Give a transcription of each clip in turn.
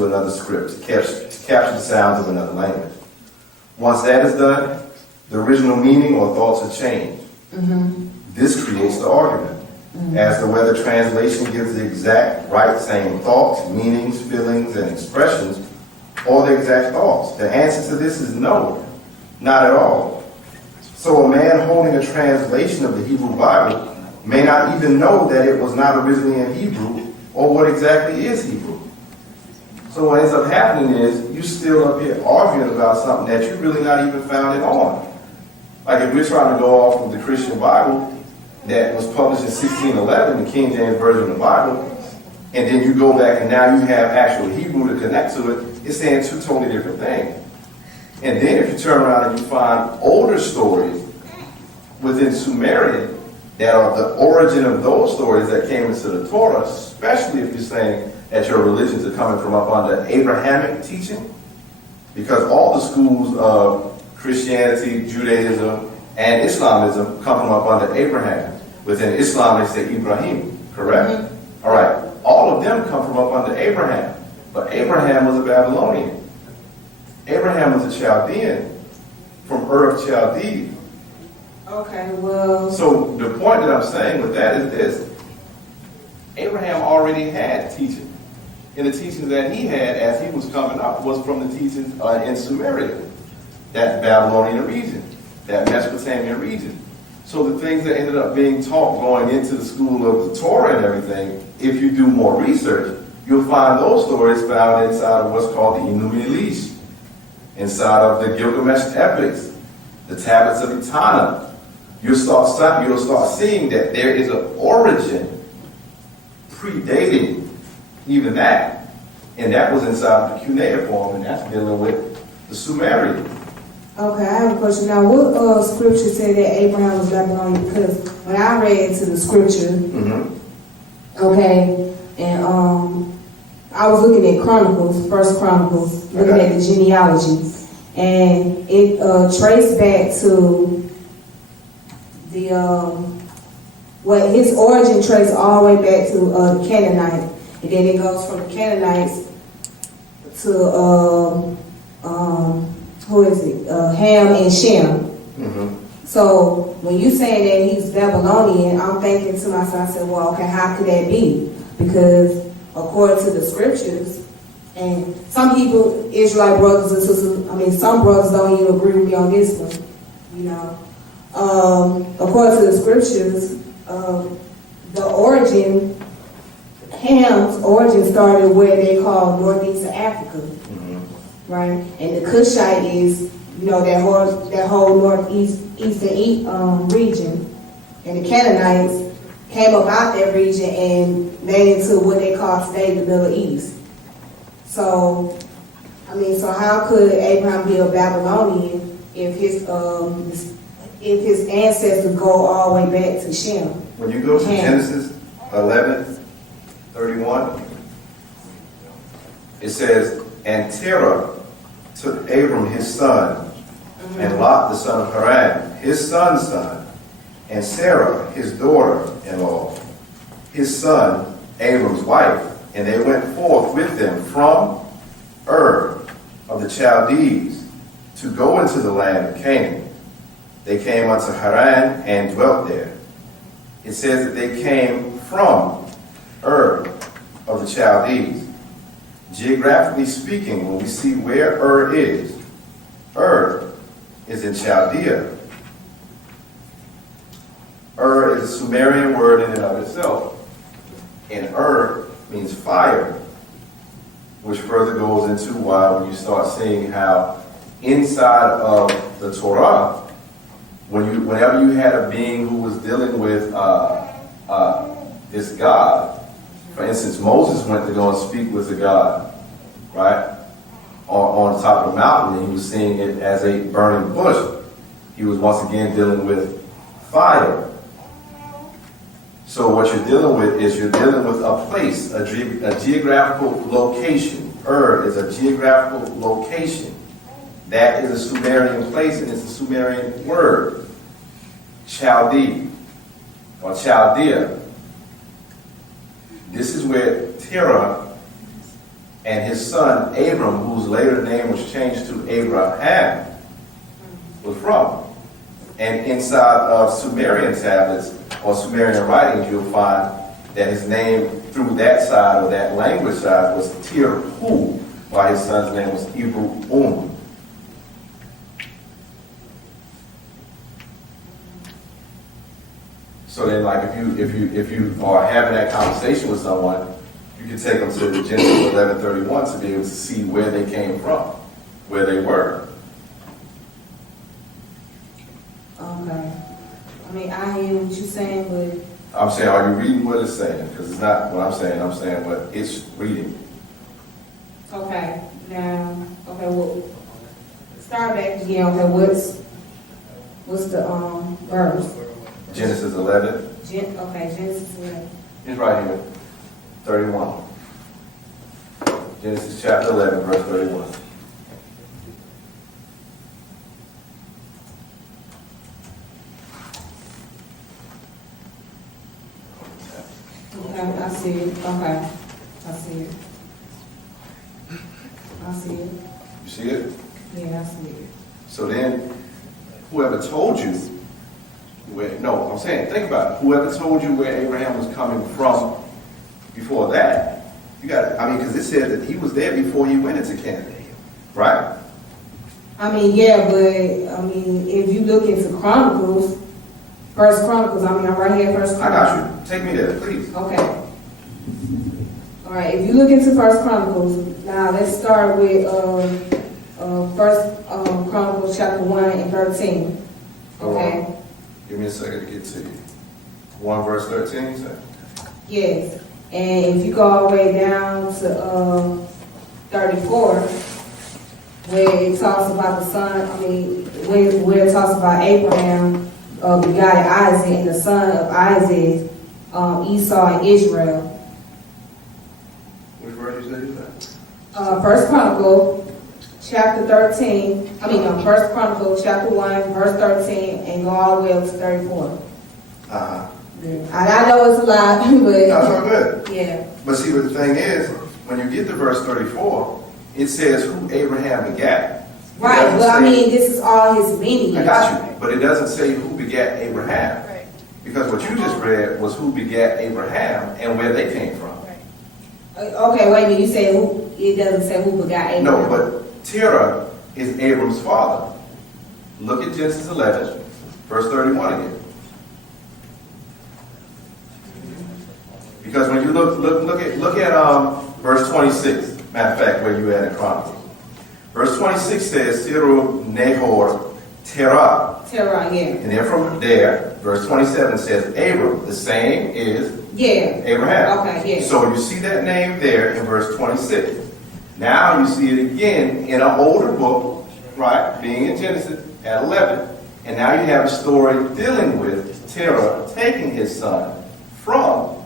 to another script to capture the sounds of another language. Once that is done, the original meaning or thoughts are changed. This creates the argument as to whether translation gives the exact right same thoughts, meanings, feelings, and expressions, or the exact thoughts. The answer to this is no, not at all. So a man holding a translation of the Hebrew Bible may not even know that it was not originally in Hebrew or what exactly is Hebrew. So what ends up happening is you still up here arguing about something that you really not even founded on. Like if we're trying to go off of the Christian Bible that was published in 1611, the King James Version of the Bible, and then you go back and now you have actual Hebrew to connect to it, it's saying two totally different things. And then if you turn around and you find older stories within Sumerian that are the origin of those stories that came into the Torah, especially if you're saying that your religions are coming from up under Abrahamic teaching, because all the schools of Christianity, Judaism, and Islamism come from up under Abraham. Within Islam, they say Ibrahim, correct? All right. All of them come from up under Abraham. But Abraham was a Babylonian. Abraham was a Chaldean from Ur of Chaldee. Okay, well... So the point that I'm saying with that is this. Abraham already had teaching. And the teachings that he had as he was coming up was from the teachings in Sumeria, that Babylonian region, that Mesopotamian region. So the things that ended up being taught going into the school of the Torah and everything, if you do more research, you'll find those stories found inside of what's called the Enuma Elish, inside of the Gilgamesh epics, the tablets of Etana. You'll start seeing that there is an origin predating even that. And that was inside the cuneiform, and that's dealing with the Sumerian. Okay, I have a question. Now, what scripture said that Abraham was Babylonian? Because when I read into the scripture, okay, and I was looking at Chronicles, First Chronicles, looking at the genealogy, and it traced back to the what his origin traced all the way back to the Canaanite, and then it goes from the Canaanites to who is it? Ham and Shem. So when you saying that he's Babylonian, I'm thinking to myself, I said, well, okay, how could that be? Because according to the scriptures, and some people, Israelite brothers and sisters, some brothers don't even agree with me on this one, you know. According to the scriptures, the origin, Ham's origin started where they call northeastern Africa. Right, and the Cushite is, that whole northeastern region, and the Canaanites came up out that region and made into what they call today the Middle East. So, so how could Abraham be a Babylonian if his ancestors go all the way back to Shem? When you go to Genesis 11:31, it says, and Terah took Abram his son, and Lot the son of Haran, his son's son, and Sarah his daughter-in-law, his son, Abram's wife, and they went forth with them from Ur of the Chaldees to go into the land of Canaan. They came unto Haran and dwelt there. It says that they came from Ur of the Chaldees. Geographically speaking, when we see where Ur is in Chaldea. Ur is a Sumerian word in and of itself. And Ur means fire, which further goes into why when you start seeing how inside of the Torah, whenever you had a being who was dealing with this God, for instance, Moses went to go and speak with the God, right? On top of the mountain, and he was seeing it as a burning bush. He was once again dealing with fire. So what you're dealing with is you're dealing with a place, a geographical location. Ur is a geographical location. That is a Sumerian place, and it's a Sumerian word. Chaldee, or Chaldea. This is where Terah and his son Abram, whose later name was changed to Abraham, was from. And inside of Sumerian tablets or Sumerian writings, you'll find that his name through that side or that language side was Tirhu, while his son's name was Ibrahim. So then, like, if you are having that conversation with someone, you can take them to Genesis 11:31 to be able to see where they came from, where they were. Okay. I mean, I hear what you're saying, but I'm saying, are you reading what it's saying? Because it's not what I'm saying what it's reading. okay. Now, okay, well, start back again. Okay, what's the verse? Genesis 11. Okay, Genesis 11. It's right here. 31. Genesis chapter 11, verse 31. Okay, I see it. Okay, I see it. I see it. You see it? Yeah, I see it. So then, whoever told you I'm saying, think about it. Whoever told you where Abraham was coming from before that, because it said that he was there before he went into Canaan, right? I mean, yeah, but if you look into Chronicles, First Chronicles, I'm right here, First I Chronicles. got you. Take me there, please. Okay. All right, if you look into First Chronicles, now let's start with First Chronicles chapter 1 and 13. Okay. Give me a second to get to you. 1 verse 13, sir? Yes. And if you go all the way down to 34, where it talks about the son, where it talks about Abraham begot Isaac, and the son of Isaac, Esau and Israel. Which verse you said you said? First Chronicle, chapter 13. First Chronicle, chapter 1, verse 13, and go all the way up to 34. Uh-huh. Yeah. I know it's a lot, but That's all good. yeah. But see, what the thing is, when you get to verse 34, it says who Abraham begat. Right, but this is all his lineage. I got you, but it doesn't say who begat Abraham. Right. Because what you just read was who begat Abraham and where they came from. Okay, wait a minute. You say who? It doesn't say who begot Abraham. No, but Terah is Abram's father. Look at Genesis 11, verse 31 again. Because when you look at verse 26, matter of fact, where you at in Chronicles. Verse 26 says, Tiru Nahor Terah. Terah, yeah. And then from there, verse 27 says, Abram. The same is Abraham. Okay, yeah. So you see that name there in verse 26. Now you see it again in an older book, right, being in Genesis at 11. And now you have a story dealing with Terah taking his son from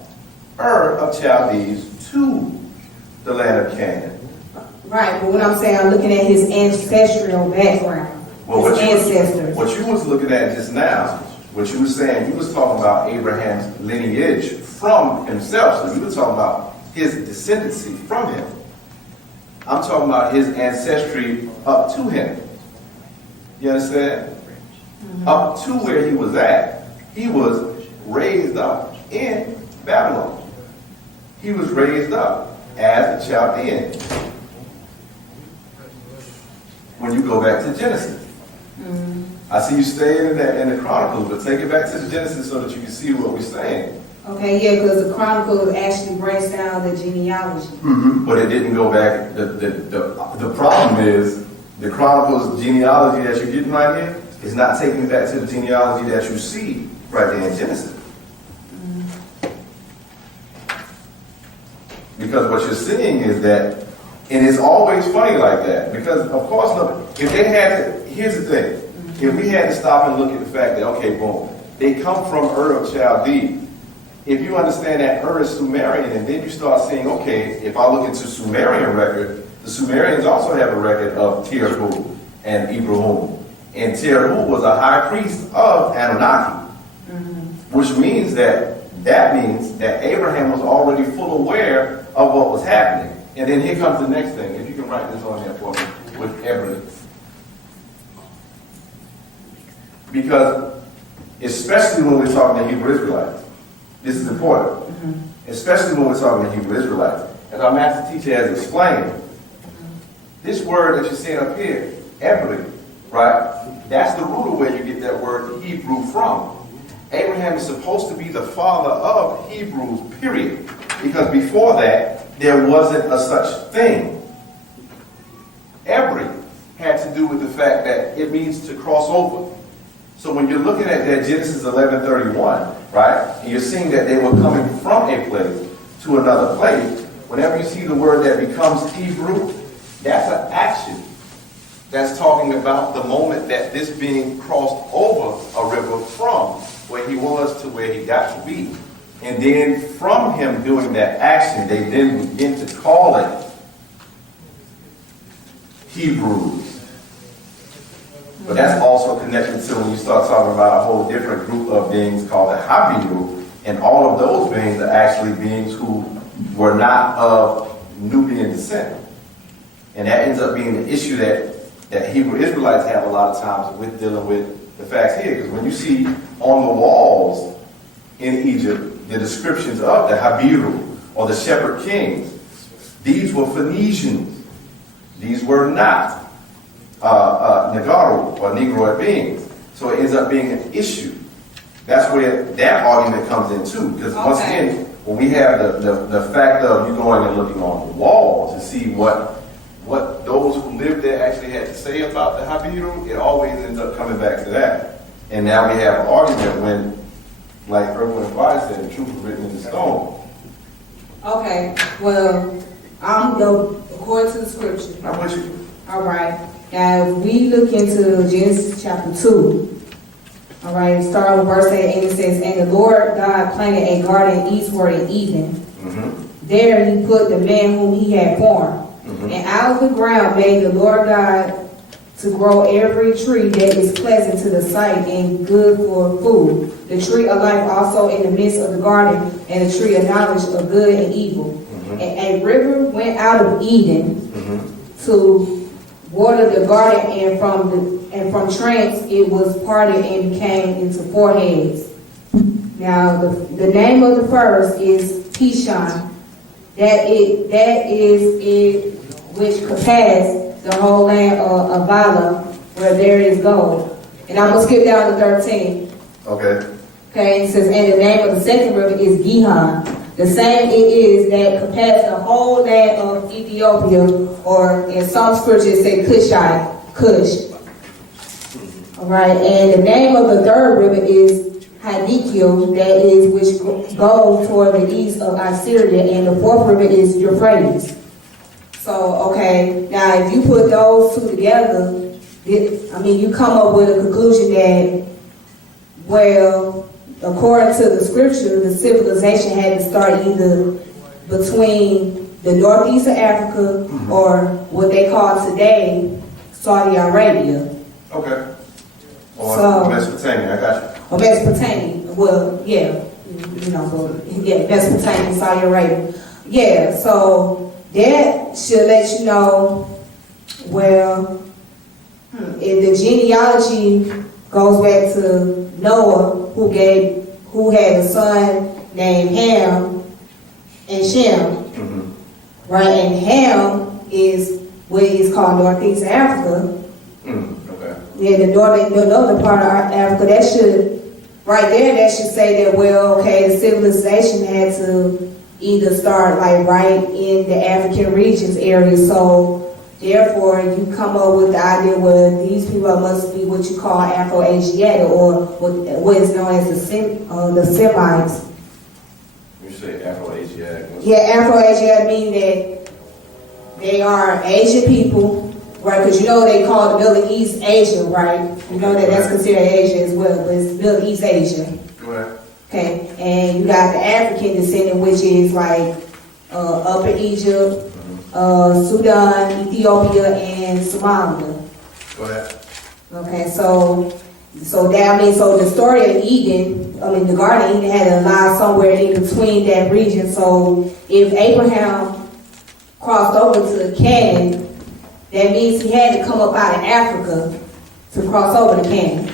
Ur of Chaldees to the land of Canaan. Right, but what I'm saying, I'm looking at his ancestral background. His ancestors. What you was looking at just now, what you was saying, you was talking about Abraham's lineage from himself. So you were talking about his descendancy from him. I'm talking about his ancestry up to him. You understand? Mm-hmm. Up to where he was at. He was raised up in Babylon. He was raised up as a Chaldean. When you go back to Genesis. Mm-hmm. I see you staying in the Chronicles, but take it back to the Genesis so that you can see what we're saying. Okay, yeah, because the Chronicles actually breaks down the genealogy. Mm-hmm. But it didn't go back. The problem is the Chronicles genealogy that you're getting right here is not taking you back to the genealogy that you see right there in Genesis. Mm-hmm. Because what you're seeing is that, and it's always funny like that, because of course, look, if they had to, here's the thing, if we had to stop and look at the fact that, okay, boom, they come from Ur of Chaldees. If you understand that Ur is Sumerian, and then you start seeing, okay, if I look into Sumerian record, the Sumerians also have a record of Tirhu and Ibrahim. And Tirhu was a high priest of Anunnaki, which means that Abraham was already full aware of what was happening. And then here comes the next thing. If you can write this on there for me with every. Because especially when we're talking to Hebrew Israelites, this is important. Especially when we're talking to Hebrew Israelites. As our master teacher has explained, this word that you're seeing up here, every, right? That's the root of where you get that word Hebrew from. Abraham is supposed to be the father of Hebrews, period. Because before that, there wasn't a such thing. Every had to do with the fact that it means to cross over. So when you're looking at that Genesis 11:31, right, and you're seeing that they were coming from a place to another place, whenever you see the word that becomes Hebrew, that's an action. That's talking about the moment that this being crossed over a river from where he was to where he got to be. And then from him doing that action, they then begin to call it Hebrews. But that's also connected to when you start talking about a whole different group of beings called the Habiru, and all of those beings are actually beings who were not of Nubian descent. And that ends up being the issue that Hebrew Israelites have a lot of times with dealing with the facts here. Because when you see on the walls in Egypt the descriptions of the Habiru or the shepherd kings, these were Phoenicians. These were not Nagaru or Negroid beings. So it ends up being an issue. That's where that argument comes in too. Because once again, when we have the fact of you going and looking on the walls to see what those who lived there actually had to say about the Habiru, it always ends up coming back to that. And now we have an argument when, like Earth and Fire said, the truth is written in the stone. Okay, well, I'm going according to the scripture. I'm with you. All right. Now, if we look into Genesis chapter 2, all right, starting with verse 8, and it says, "And the Lord God planted a garden eastward in Eden. There he put the man whom he had formed. And out of the ground made the Lord God to grow every tree that is pleasant to the sight and good for food. The tree of life also in the midst of the garden, and the tree of knowledge of good and evil. And a river went out of Eden to water the garden, and from Trans it was parted and became into 4 heads. Now the name of the first is Pishon. That is it which compassed the whole land of Avala, where there is gold. And I'm gonna skip down to 13. Okay. Okay, it says, and the name of the second river is Gihon. The same it is that compassed the whole land of Ethiopia, or in some scriptures say Cush. All right, and the name of the third river is Hiddekel, that is which goes toward the east of Assyria, and the fourth river is Euphrates. So, okay, now if you put those two together, you come up with a conclusion that, well, according to the scripture, the civilization had to start either between the northeast of Africa or what they call today Saudi Arabia. Okay. Or So, Mesopotamia, I got you. Or Mesopotamia. Well, yeah, Mesopotamia, Saudi Arabia. Yeah, so that should let you know, well, if the genealogy goes back to Noah, who had a son named Ham and Shem, right? And Ham is what is called Northeast Africa. Okay. Yeah, the northern part of Africa. That should, right there, that should say that, well, okay, the civilization had to either start like right in the African regions area. So therefore, you come up with the idea where these people must be what you call Afro-Asiatic, or what is known as the Semites. You say Afro-Asiatic. Yeah, Afro-Asiatic mean that they are Asian people, right? Because you know they call the Middle East Asia, right? You know that that's considered Asia as well, but it's Middle East Asia. Correct. Okay, and you got the African descendant, which is like Upper Egypt, Sudan, Ethiopia, and Somalia. Go ahead. Okay, so the story of Eden, the Garden of Eden had to lie somewhere in between that region. So if Abraham crossed over to Canaan, that means he had to come up out of Africa to cross over to Canaan.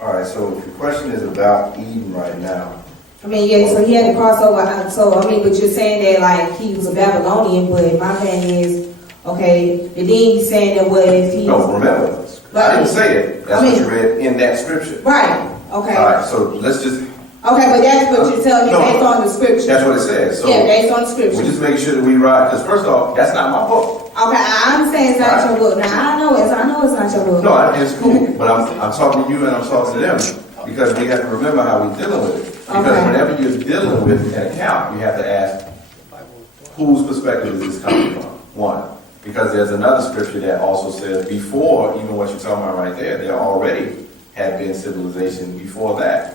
All right, so if your question is about Eden right now. I mean, yeah, so he had to cross over. So, I mean, but you're saying that, like, he was a Babylonian, but my thing is, okay, and then he's saying that, well, if he... No, remember, I didn't say it. That's what you read in that scripture. Right, okay. All right, so let's just... Okay, but that's what you're telling me based on the scripture. That's what it says. So yeah, based on the scripture. We're just making sure that we ride, because first off, that's not my book. Okay, I'm saying it's not your book. Now, I know it's not your book. No, it's cool, but I'm talking to you and I'm talking to them, because we have to remember how we're dealing with it. Because whenever you're dealing with an account, you have to ask, whose perspective is this coming from? One, because there's another scripture that also says before, even what you're talking about right there already had been civilization before that.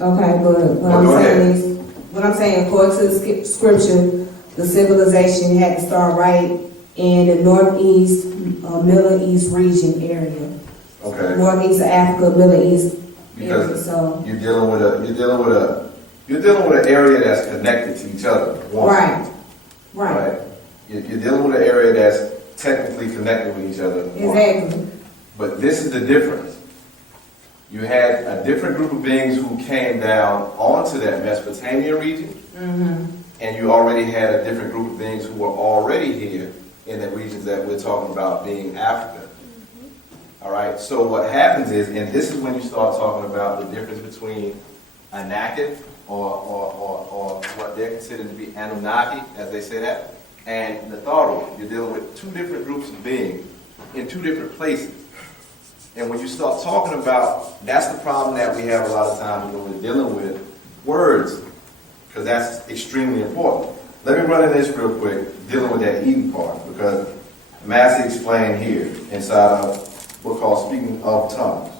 Okay, but what I'm saying, according to the scripture, the civilization had to start right in the northeast, Middle East region area. Okay. Northeast of Africa, Middle East area. Because So you're dealing with an area that's connected to each other. One. Right. You're dealing with an area that's technically connected with each other. Exactly. One. But this is the difference. You had a different group of beings who came down onto that Mesopotamia region, and you already had a different group of beings who were already here in the regions that we're talking about being Africa. All right, so what happens is, and this is when you start talking about the difference between Anak or what they're considered to be Anunnaki, as they say that, and Natharu. You're dealing with two different groups of beings in two different places. And when you start talking about, that's the problem that we have a lot of times when we're dealing with words, because that's extremely important. Let me run in this real quick, dealing with that Eden part, because Massey explained here inside of what's called Speaking of Tongues.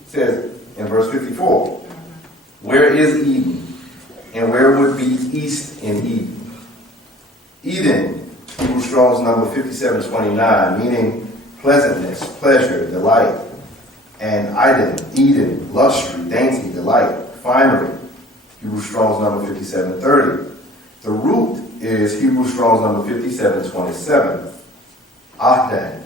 It says in verse 54, where is Eden, and where would be east in Eden? Eden, Hebrew Strong's number 5729, meaning pleasantness, pleasure, delight. And Eden, luxury, dainty, delight, finery. Hebrew Strong's number 5730. The root is Hebrew Strong's number 5727. Ahdan,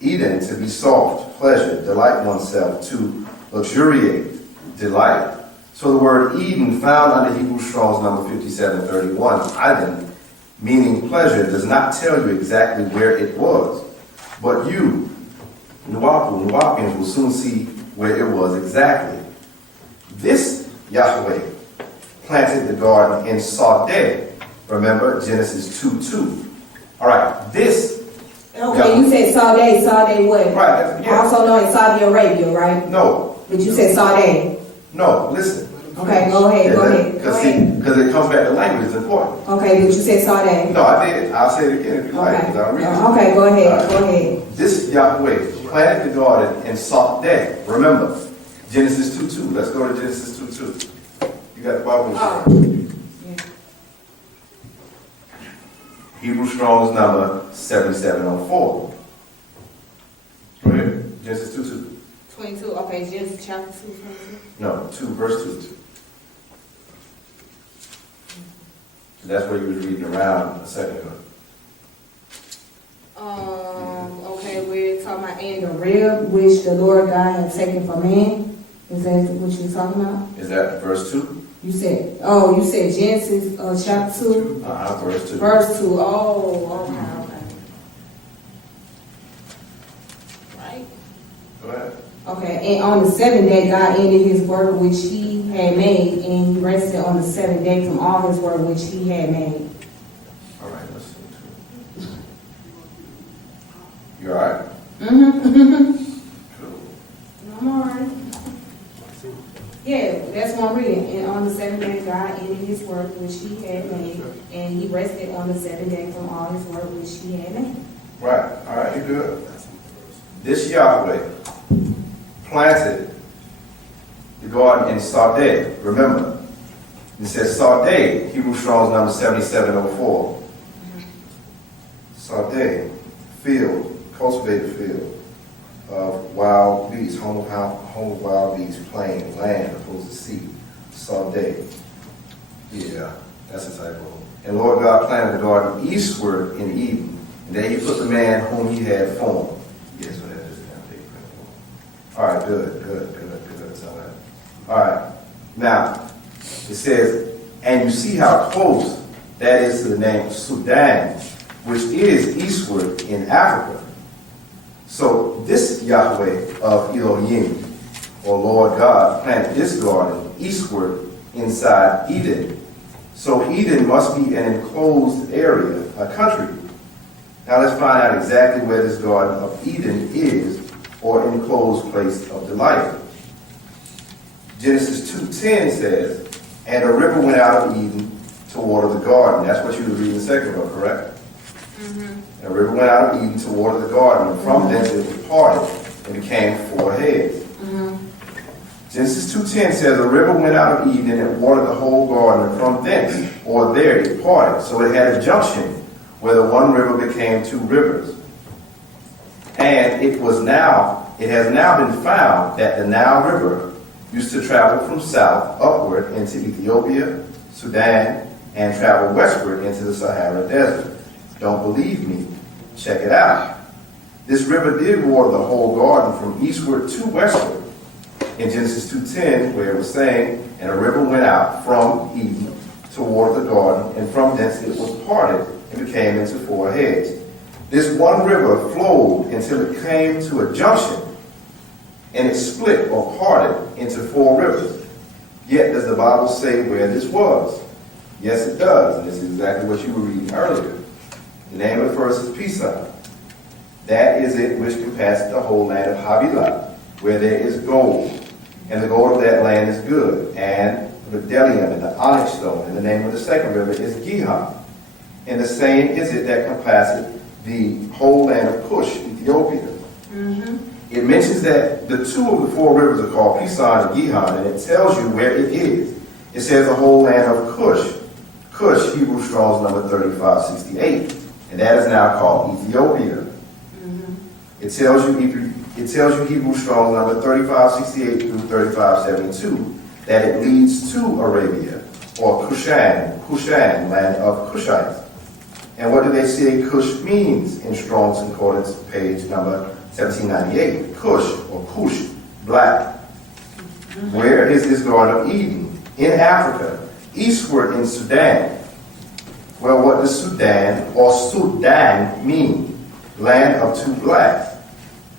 Eden, to be soft, pleasure, delight oneself, to luxuriate, delight. So the word Eden, found under Hebrew Strong's number 5731, Eden, meaning pleasure, does not tell you exactly where it was. But you, Nuwaupians, will soon see where it was exactly. This Yahweh planted the garden in Sardeh. Remember, Genesis 2:2. All right, this. Okay, Yahweh. you said Sardeh what? Right, yeah. Also known as Saudi Arabia, right? No. But you said Sardeh. No, listen. Okay, go ahead. Because it comes back to language, it's important. Okay, but you said Sardeh. No, I did. I'll say it again if you like, because I'll read it. Okay, go ahead. This Yahweh planted the garden in Sardeh. Remember, Genesis 2:2. Let's go to Genesis 2:2. You got the Bible? Yeah. Hebrew Strong's number 7704. Go ahead. Genesis 2:2. 22. Okay, Genesis chapter 2. 22. No, 2 verse 2. That's where you was reading around a second ago. Okay, we're talking about and the rib which the Lord God had taken from man. Is that what you're talking about? Is that verse 2? You said Genesis chapter 2. Verse 2. Verse 2. Oh, okay. Right? Go ahead. Okay, and on the seventh day, God ended his work which he had made, and he rested on the seventh day from all his work which he had made. All right, let's see. You all right? Cool. I'm all right. Yeah, that's what I'm reading. And on the seventh day, God ended his work which he had made, and he rested on the seventh day from all his work which he had made. Right. All right, you good. This Yahweh planted the garden in Sardeh. Remember, it says Sardeh, Hebrew Strong's number 7704. Sardeh, field, cultivated field of wild beasts, home of wild beasts, plain, land, opposed to sea. Sardeh. Yeah, that's a typo. eastward in Eden. And there he put the man whom he had formed. Yes, so that is all right, good. All right. Now, it says, and you see how close that is to the name Sudan, which is eastward in Africa. So this Yahweh of Elohim, or Lord God, planted this garden eastward inside Eden. So Eden must be an enclosed area, a country. Now let's find out exactly where this Garden of Eden is, or enclosed place of delight. Genesis 2:10 says, and a river went out of Eden to water the garden. That's what you were reading a second ago, correct? Mm-hmm. A river went out of Eden to water the garden, and from thence it was parted and became four heads. Mm-hmm. Genesis 2:10 says, a river went out of Eden and watered the whole garden, and from thence, or there, it parted. So it had a junction where the one river became two rivers. And it has now been found that the Nile River used to travel from south upward into Ethiopia, Sudan, and travel westward into the Sahara Desert. Don't believe me? Check it out. This river did water the whole garden from eastward to westward. In Genesis 2:10, where it was saying, and a river went out from Eden to water the garden, and from thence it was parted and became into four heads. This one river flowed until it came to a junction, and it split or parted into four rivers. Yet does the Bible say where this was? Yes, it does, and this is exactly what you were reading earlier. The name of the first is Pisa. That is it which compasses the whole land of Havilah, where there is gold, and the gold of that land is good, and the bdellium and the onyx stone, and the name of the second river is Gihon. And the same is it that compasseth the whole land of Cush, Ethiopia. Mm-hmm. It mentions that the two of the four rivers are called Pison and Gihon, and it tells you where it is. It says the whole land of Cush. Cush, Hebrew Strong's number 3568, and that is now called Ethiopia. Mm-hmm. It tells you Hebrew Strong's number 3568 through 3572 that it leads to Arabia, or Cushan, land of Cushites. And what do they say Cush means in Strong's Concordance, page number 1798? Cush, or Cush, black. Mm-hmm. Where is this Garden of Eden? In Africa, eastward in Sudan. Well, what does Sudan or Sudan mean? Land of two blacks.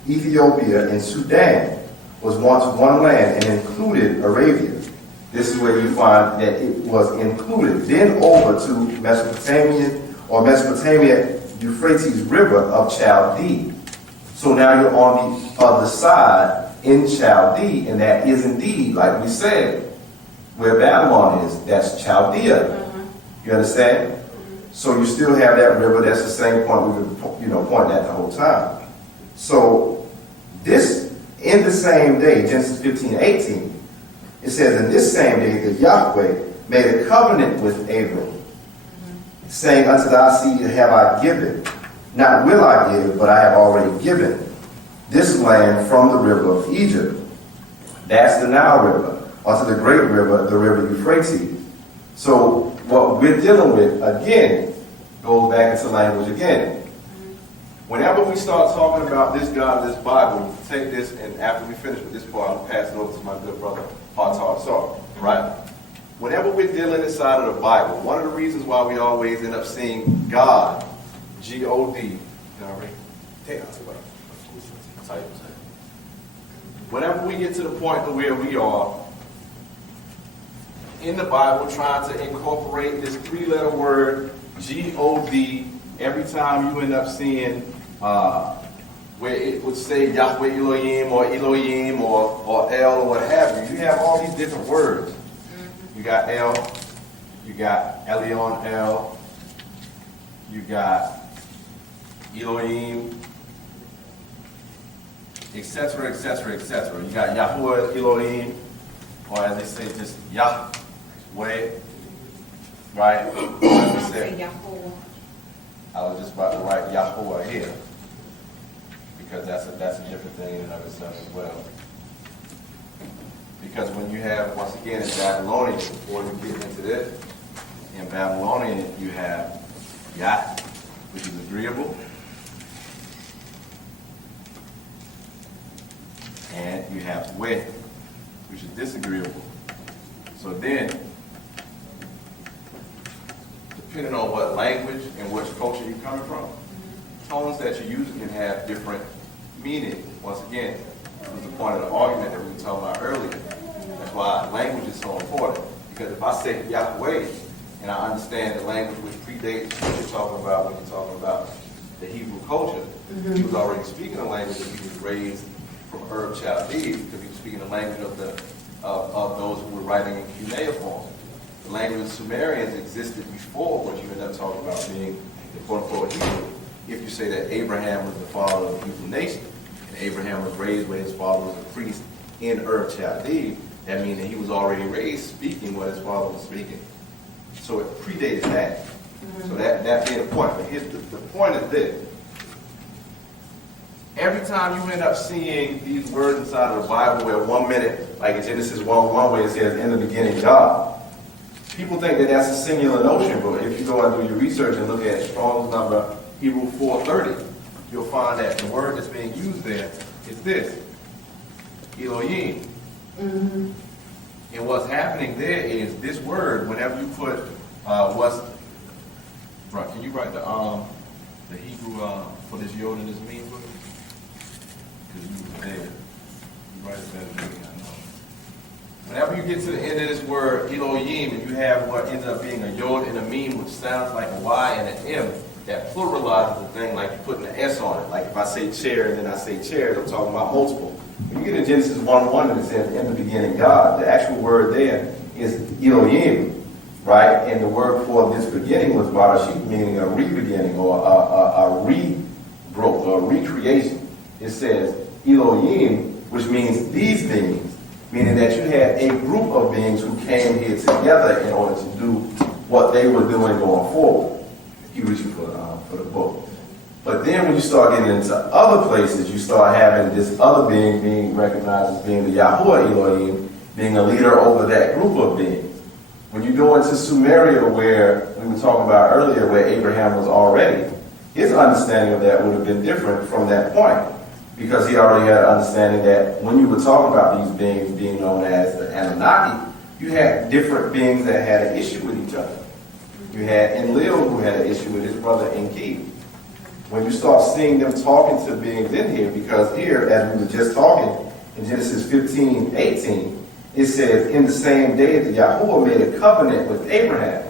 Ethiopia and Sudan was once one land and included Arabia. This is where you find that it was included. Then over to Mesopotamia, Euphrates River of Chaldee. So now you're on the other side in Chaldee, and that is indeed, like we said, where Babylon is. That's Chaldea. Mm-hmm. You understand? Mm-hmm. So you still have that river. That's the same point we've been pointing at the whole time. So this, in the same day, Genesis 15:18, it says, in this same day that Yahweh made a covenant with Abram, saying, unto thy seed have I given, not will I give, but I have already given this land from the river of Egypt. That's the Nile River, unto the great river, the river Euphrates. So what we're dealing with, again, goes back into language again. Whenever we start talking about this God, this Bible, take this, and after we finish with this part, I'll pass it over to my good brother, Hartar, right? Whenever we're dealing inside of the Bible, one of the reasons why we always end up seeing God, G-O-D, whenever we get to the point to where we are in the Bible trying to incorporate this three-letter word, G-O-D, every time you end up seeing where it would say Yahweh Elohim or El or what have you, you have all these different words. You got El, you got Elion El, you got Elohim, etc., etc., etc. You got Yahweh Elohim, or as they say, just Yahweh, right? I was just about to write Yahweh here, because that's a different thing in and of itself as well. Because when you have, once again, in Babylonian, before you get into this, in Babylonian you have Yah, which is agreeable. And you have we, which is disagreeable. So then, depending on what language and which culture you're coming from, tones that you're using can have different meaning. Once again, this was the point of the argument that we were talking about earlier. That's why language is so important. Because if I say Yahweh, and I understand the language which predates what you're talking about when you're talking about the Hebrew culture, he was already speaking a language that he was raised from Ur Chaldees, because he was speaking the language of those who were writing in cuneiform. The language of Sumerians existed before what you end up talking about being the quote-unquote Hebrew. If you say that Abraham was the father of the Hebrew nation, and Abraham was raised where his father was a priest in Ur Chaldees, that means that he was already raised speaking what his father was speaking. So it predated that. So that being the point. But here's the point is this. Every time you end up seeing these words inside of the Bible where 1 minute, like in Genesis 1:1, where it says, in the beginning God, people think that that's a singular notion, but if you go and do your research and look at Strong's number, Hebrew 4:30, you'll find that the word that's being used there is this, Elohim. And what's happening there is this word, whenever you put right, can you write the Hebrew for this Yod and this Meme book? Because you were there. You write it better than me, I know. Whenever you get to the end of this word, Elohim, and you have what ends up being a Yod and a Meme, which sounds like a Y and an M, that pluralizes the thing like you're putting an S on it. Like if I say chair and then I say chairs, I'm talking about multiple. When you get in Genesis 1:1 and it says, in the beginning God, the actual word there is Elohim, right? And the word for this beginning was Barashit, meaning a re-beginning or a re-growth or a recreation. It says Elohim, which means these beings, meaning that you had a group of beings who came here together in order to do what they were doing going forward. You reach for the book. But then when you start getting into other places, you start having this other being being recognized as being the Yahuwah Elohim, being a leader over that group of beings. When you go into Sumeria, where we were talking about earlier, where Abraham was already, his understanding of that would have been different from that point, because he already had an understanding that when you were talking about these beings being known as the Anunnaki, you had different beings that had an issue with each other. You had Enlil, who had an issue with his brother Enki. When you start seeing them talking to beings in here, because here, as we were just talking, in Genesis 15:18, it says, in the same day that Yahuwah made a covenant with Abraham.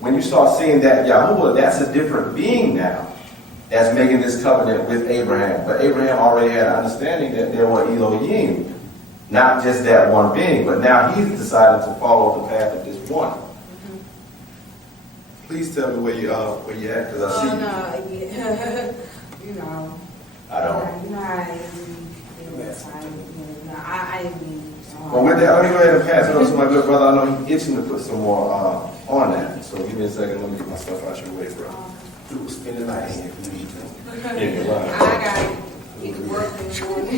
When you start seeing that Yahuwah, that's a different being now that's making this covenant with Abraham. But Abraham already had an understanding that there were Elohim, not just that one being, but now he's decided to follow the path of this one. Please tell me where you at, because I see you. No, you know. I don't. You know how I didn't mean. Well, with that, let me go ahead and pass it on to my good brother. I know he's itching to put some more on that. So give me a second. Let me get my stuff out your way, bro. You will spend the night here if you need to. Yeah, you're right. I gotta get to work in the morning.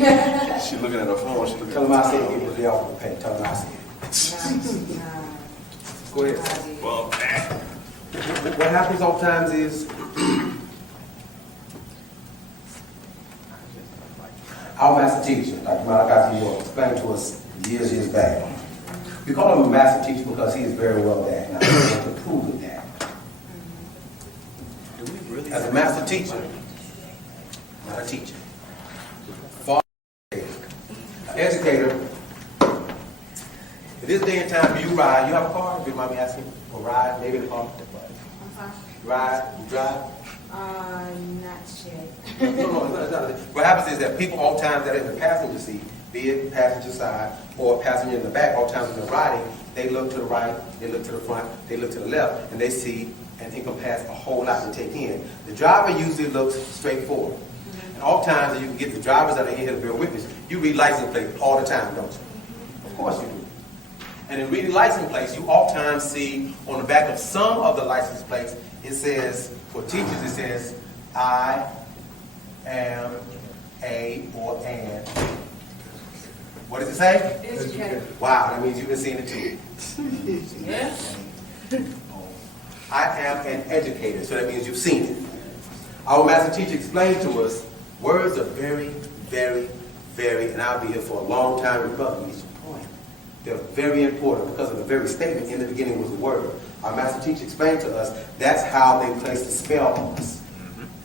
She's looking at her phone. She's looking Tell him I said, get the day off the pay. Tell him I said. Go ahead. Well, What happens oftentimes is, our master teacher, Dr. Malachi, explained to us years back. We call him a master teacher because he is very well that. And I want to prove it that. As a master teacher, not a teacher. Father, educator. In this day and time, do you ride? You have a car? Do you mind me asking? Or ride? Maybe the car? I'm sorry. Ride? You drive? Not yet. No. What happens is that people all times that are in the passenger seat, be it passenger side or passenger in the back, all times when they're riding, they look to the right, they look to the front, they look to the left, and they see and encompass a whole lot to take in. The driver usually looks straight forward. And all times you can get the drivers that are in here to bear witness. You read license plates all the time, don't you? Of course you do. And in reading license plates, you oftentimes see on the back of some of the license plates, it says, for teachers, it says, I am a or an. What does it say? Educator. Wow, that means you've been seeing it too. Yes. I am an educator, so that means you've seen it. Our master teacher explained to us, words are very, very, very, and I'll be here for a long time rebutting each point. They're very important because of the very statement in the beginning was a word. Our master teacher explained to us that's how they place the spell on us.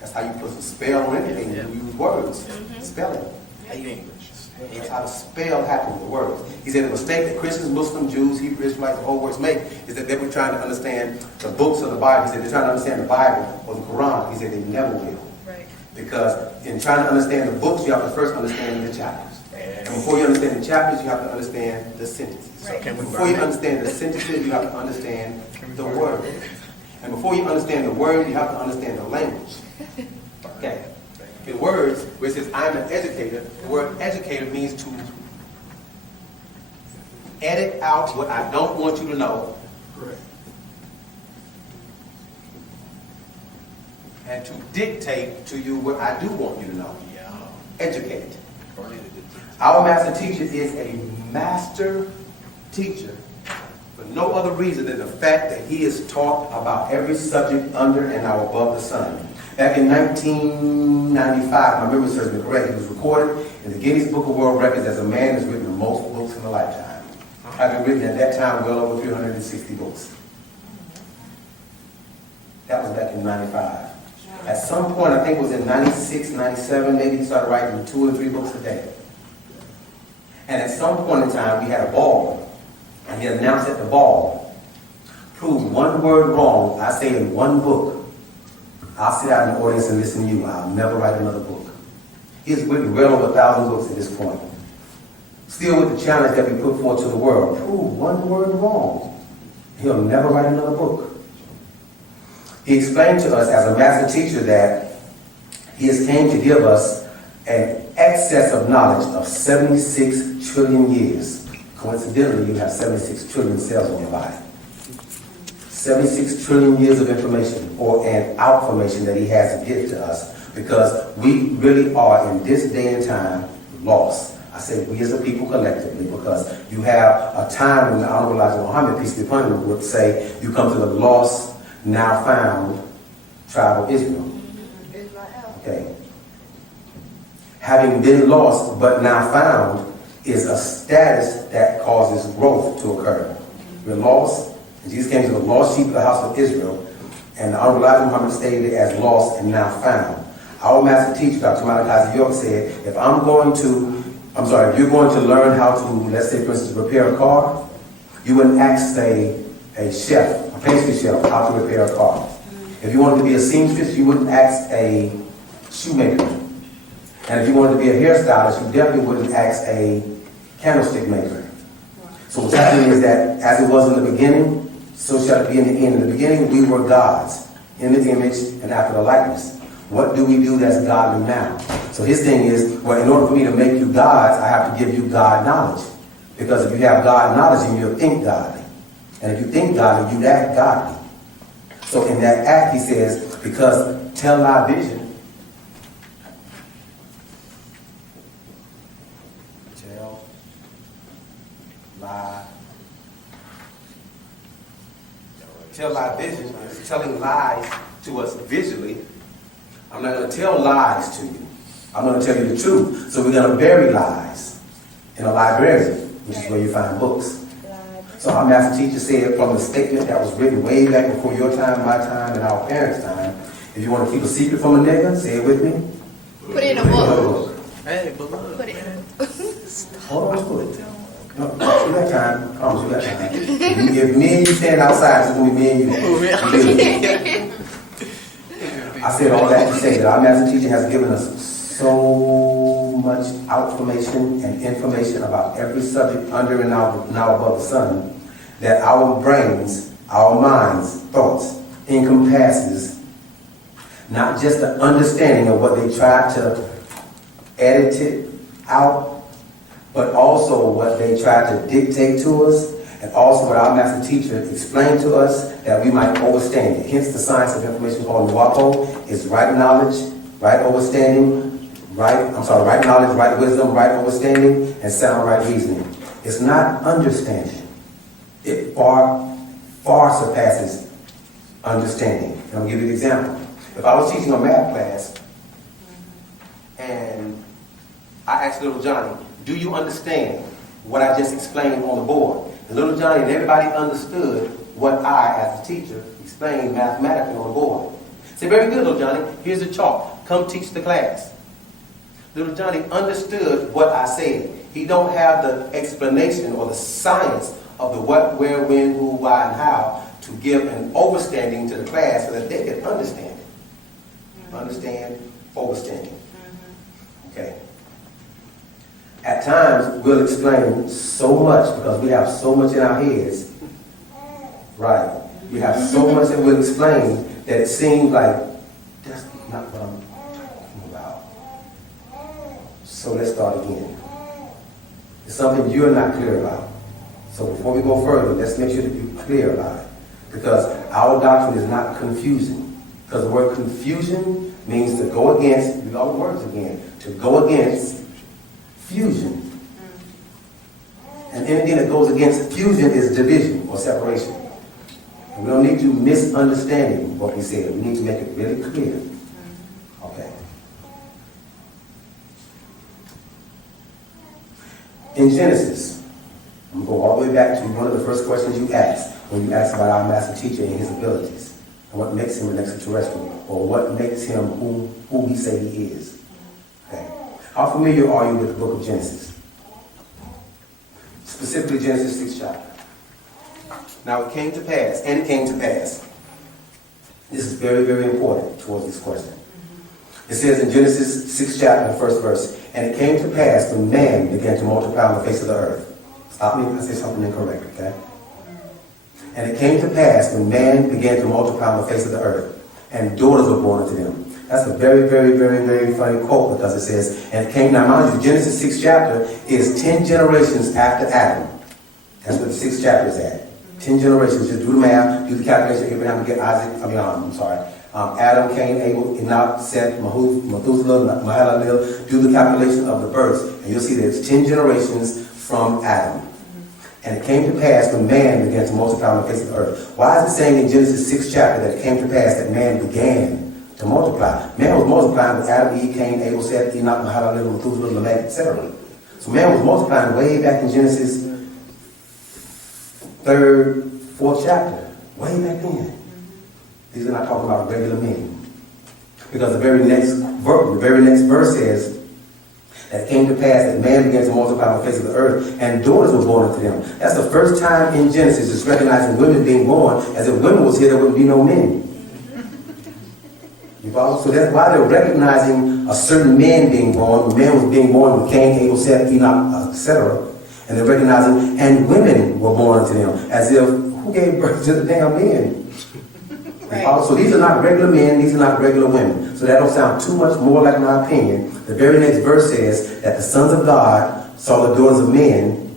That's how you put a spell on anything. You use words, spelling. That's how the spell happens with words. He said the mistake that Christians, Muslims, Jews, Hebrew Israelites, the whole words make is that they were trying to understand the books of the Bible. He said they're trying to understand the Bible or the Quran. He said they never will. Right. Because in trying to understand the books, you have to first understand the chapters. And before you understand the chapters, you have to understand the sentences. Right. Before you understand the sentences, you have to understand the word. And before you understand the word, you have to understand the language. Okay. In words, where it says, I'm an educator, the word educator means to edit out what I don't want you to know. Correct. And to dictate to you what I do want you to know. Educate. Our master teacher is a master teacher for no other reason than the fact that he is taught about every subject under and now above the sun. Back in 1995, my memory serves me correct, he was recorded in the Guinness Book of World Records as a man who's written the most books in a lifetime. Having written at that time well over 360 books. That was back in 95. At some point, I think it was in 96, 97, maybe he started writing 2 or 3 books a day. And at some point in time, we had a ball. And he announced at the ball, prove one word wrong, I say in one book, I'll sit out in the audience and listen to you. I'll never write another book. He has written well over 1,000 books at this point. Still with the challenge that we put forth to the world, prove one word wrong. He'll never write another book. He explained to us as a master teacher that he has came to give us an excess of knowledge of 76 trillion years. Coincidentally, you have 76 trillion cells in your body. 76 trillion years of information or an outformation that he has to give to us because we really are in this day and time lost. I say we as a people collectively because you have a time when the Honorable Elijah Muhammad, peace be upon him, would say you come to the lost, now found tribe of Israel. Okay. Having been lost but now found is a status that causes growth to occur. We're lost. And Jesus came to the lost sheep of the house of Israel, and the Honorable Elijah Muhammad stated it as lost and now found. Our master teacher, Dr. Malachi said, if you're going to learn how to, let's say for instance, repair a car, you wouldn't ask, say, a chef, a pastry chef, how to repair a car. If you wanted to be a seamstress, you wouldn't ask a shoemaker. And if you wanted to be a hairstylist, you definitely wouldn't ask a candlestick maker. So what's happening is that as it was in the beginning, so shall it be in the end. In the beginning, we were gods, in the image and after the likeness. What do we do that's godly now? So his thing is, well, in order for me to make you gods, I have to give you God knowledge. Because if you have God knowledge, then you'll think godly. And if you think godly, you act godly. So in that act, he says, because tell thy vision. Tell lie vision is telling lies to us visually. I'm not going to tell lies to you. I'm going to tell you the truth. So we're going to bury lies in a library, which is where you find books. So our master teacher said from the statement that was written way back before your time, my time, and our parents' time, if you want to keep a secret from a nigga, say it with me. Put it in a book. Hey, but look. Put it in. Hold on, put it. No, you got time. I promise you got time. If me and you stand outside, it's going to be me and you. I said all that to say that our master teacher has given us so much information and information about every subject under and now above the sun that our brains, our minds, thoughts encompasses not just the understanding of what they tried to edit it out, but also what they tried to dictate to us, and also what our master teacher explained to us that we might understand it. Hence the science of information called Nuwaupu is right knowledge, right understanding, right knowledge, right wisdom, right understanding, and sound right reasoning. It's not understanding. It far surpasses understanding. And I'll give you an example. If I was teaching a math class and I asked little Johnny, do you understand what I just explained on the board? And little Johnny and everybody understood what I, as a teacher, explained mathematically on the board. Say, very good, little Johnny. Here's the chalk. Come teach the class. Little Johnny understood what I said. He don't have the explanation or the science of the what, where, when, who, why, and how to give an overstanding to the class so that they can understand it. Understand, overstanding. Okay. At times, we'll explain so much because we have so much in our heads. Right. We have so much that we'll explain that it seems like that's not what I'm talking about. So let's start again. It's something you're not clear about. So before we go further, let's make sure that you're clear about it. Because our doctrine is not confusing. Because the word confusion means to go against, use all the words again, to go against fusion. And anything that goes against fusion is division or separation. And we don't need to misunderstand what we said. We need to make it really clear. Okay. In Genesis, I'm going to go all the way back to one of the first questions you asked when you asked about our master teacher and his abilities and what makes him an extraterrestrial or what makes him who he say he is. Okay. How familiar are you with the book of Genesis? Specifically Genesis 6th chapter. Now it came to pass, and it came to pass. This is very, very important towards this question. It says in Genesis 6th chapter, the first verse, and it came to pass when man began to multiply on the face of the earth. Stop me if I say something incorrect, okay? And it came to pass when man began to multiply on the face of the earth, and daughters were born unto them. That's a very, very, very, very funny quote because it says, and it came, now mind you, Genesis 6th chapter is 10 generations after Adam. That's what the 6th chapter is at. 10 generations. Just do the math, do the calculation. Abraham, get Isaac. Adam, Cain, Abel, Enoch, Seth, Methuselah, Mahalalel. Do the calculation of the births, and you'll see that it's 10 generations from Adam. And it came to pass when man began to multiply on the face of the earth. Why is it saying in Genesis 6th chapter that it came to pass that man began to multiply? Man was multiplying with Adam, Eve, Cain, Abel, Seth, Enoch, Mahalalel, Methuselah, Lamech, etc. So man was multiplying way back in Genesis 3rd, 4th chapter, way back then. These are not talking about regular men. Because the very next verse says that it came to pass that man began to multiply on the face of the earth, and daughters were born unto them. That's the first time in Genesis it's recognizing women being born. As if women was here, there wouldn't be no men. You follow? So that's why they're recognizing a certain man being born. When man was being born with Cain, Abel, Seth, Enoch, etc. And they're recognizing, and women were born unto them, as if, who gave birth to the damn men? Right. So these are not regular men, these are not regular women. So that don't sound too much more like my opinion. The very next verse says that the sons of God saw the daughters of men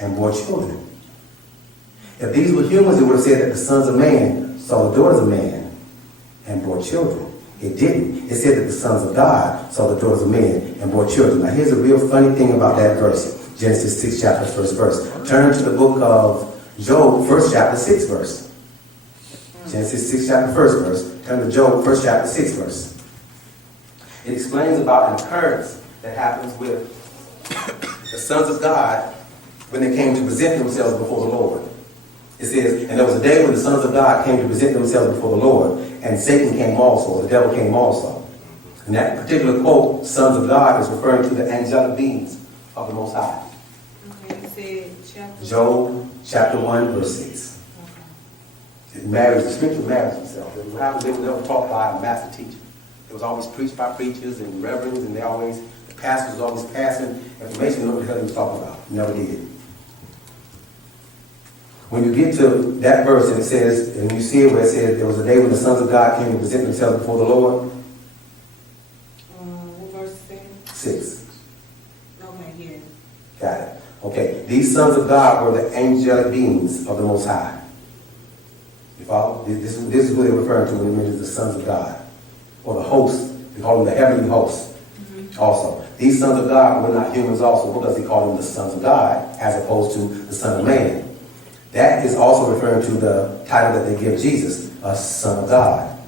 and bore children. If these were humans, it would have said that the sons of man saw the daughters of man and bore children. It didn't. It said that the sons of God saw the daughters of men and bore children. Now here's a real funny thing about that verse. Genesis 6 chapter, first verse. Turn to the book of Job, first chapter, 6th verse. Genesis 6 chapter, first verse. Turn to Job, first chapter, 6th verse. It explains about an occurrence that happens with the sons of God when they came to present themselves before the Lord. It says, and there was a day when the sons of God came to present themselves before the Lord, and Satan came also, or the devil came also. And that particular quote, sons of God, is referring to the angelic beings of the Most High. Okay, you said chapter... Job chapter 1 verse 6. Okay. It marries, the scripture marries itself. It was never taught by a master teacher. It was always preached by preachers and reverends, and the pastor was always passing information on what the hell he was talking about. Never did. When you get to that verse and it says, and you see it where it says, there was a day when the sons of God came to present themselves before the Lord. What verse is that? 6. Okay, yeah. Got it. Okay, these sons of God were the angelic beings of the Most High. You follow? This is who they're referring to when it mentions the sons of God. Or the hosts. They call them the heavenly hosts. Also. These sons of God were not humans also because he called them the sons of God as opposed to the son of man. That is also referring to the title that they give Jesus, a son of God.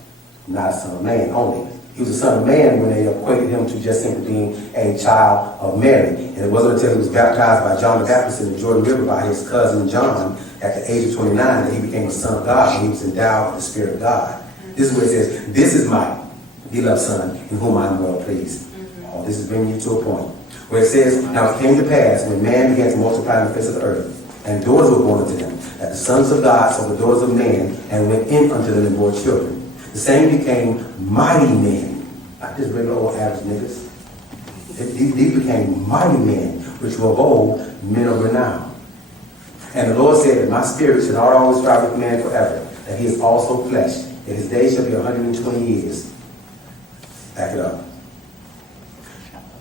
not a son of man only. He was a son of man when they equated him to just simply being a child of Mary. And it wasn't until he was baptized by John the Baptist in the Jordan River by his cousin John at the age of 29 that he became a son of God and he was endowed with the Spirit of God. This is where it says, this is my beloved son in whom I am well pleased. All this is bringing you to a point where it says, now it came to pass when man began to multiply on the face of the earth, and daughters were born unto them, that the sons of God saw the daughters of men, and went in unto them and bore children. The same became mighty men, not just regular old average niggas. These became mighty men, which were of old men of renown. And the Lord said that my spirit should not always strive with man forever, that he is also flesh, that his days shall be 120 years. Back it up.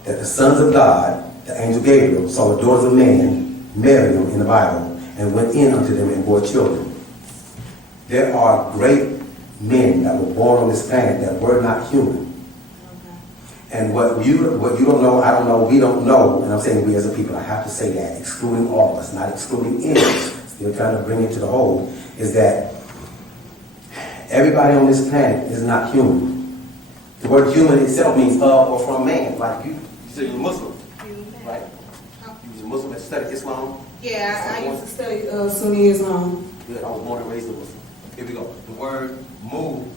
That the sons of God, the angel Gabriel, saw the daughters of men, marry them in the Bible, and went in unto them and bore children. There are great men that were born on this planet that were not human. And what you don't know, I don't know, we don't know, and I'm saying we as a people, I have to say that, excluding all of us, not excluding any of us, still trying to bring it to the whole, is that everybody on this planet is not human. The word human itself means of or from man. Like you say you're Muslim, right? You're a Muslim that study Islam. Yeah, I used to study Sunni Islam. Good, I was born and raised a Muslim. Here we go. The word move.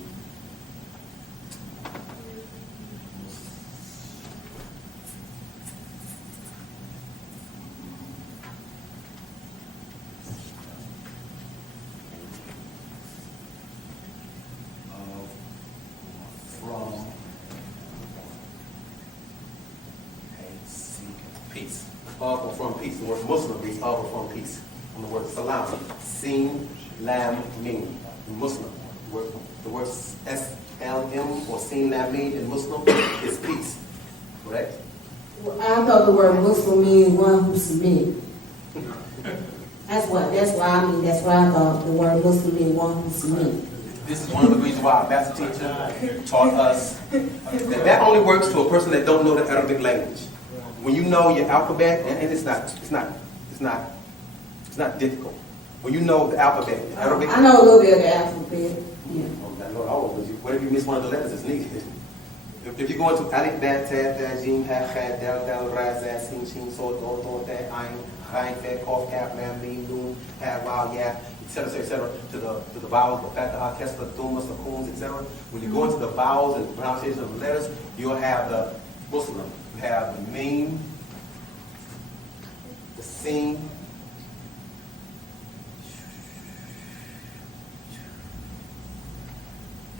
Peace. Of or from peace. The word Muslim means of or from peace. And the word salam, sin, lam, mim. In Muslim, the word S-L-M or sin, lam, mim in Muslim is peace. Correct? Well, I thought the word Muslim means one who submits. That's why I thought the word Muslim means one who submits. This is one of the reasons why our master teacher taught us that only works to a person that don't know the Arabic language. When you know your alphabet, and it's not difficult. When you know the alphabet, Arabic. I know a little bit of the alphabet. Yeah. What if you miss one of the letters? It's needed. If you go into alif, bet, tet, jim, ha, kha, del, ra, za, sin, shin, so, do, te, ayin, chayin, fe, kof, kaf, lam, mim, nun, ha, vav, ya, etc., to the vowels, the fatha, kesra, thumma, sukoons, etc. When you go into the vowels and pronunciation of the letters, you'll have the Muslim. You have the mim, the sin,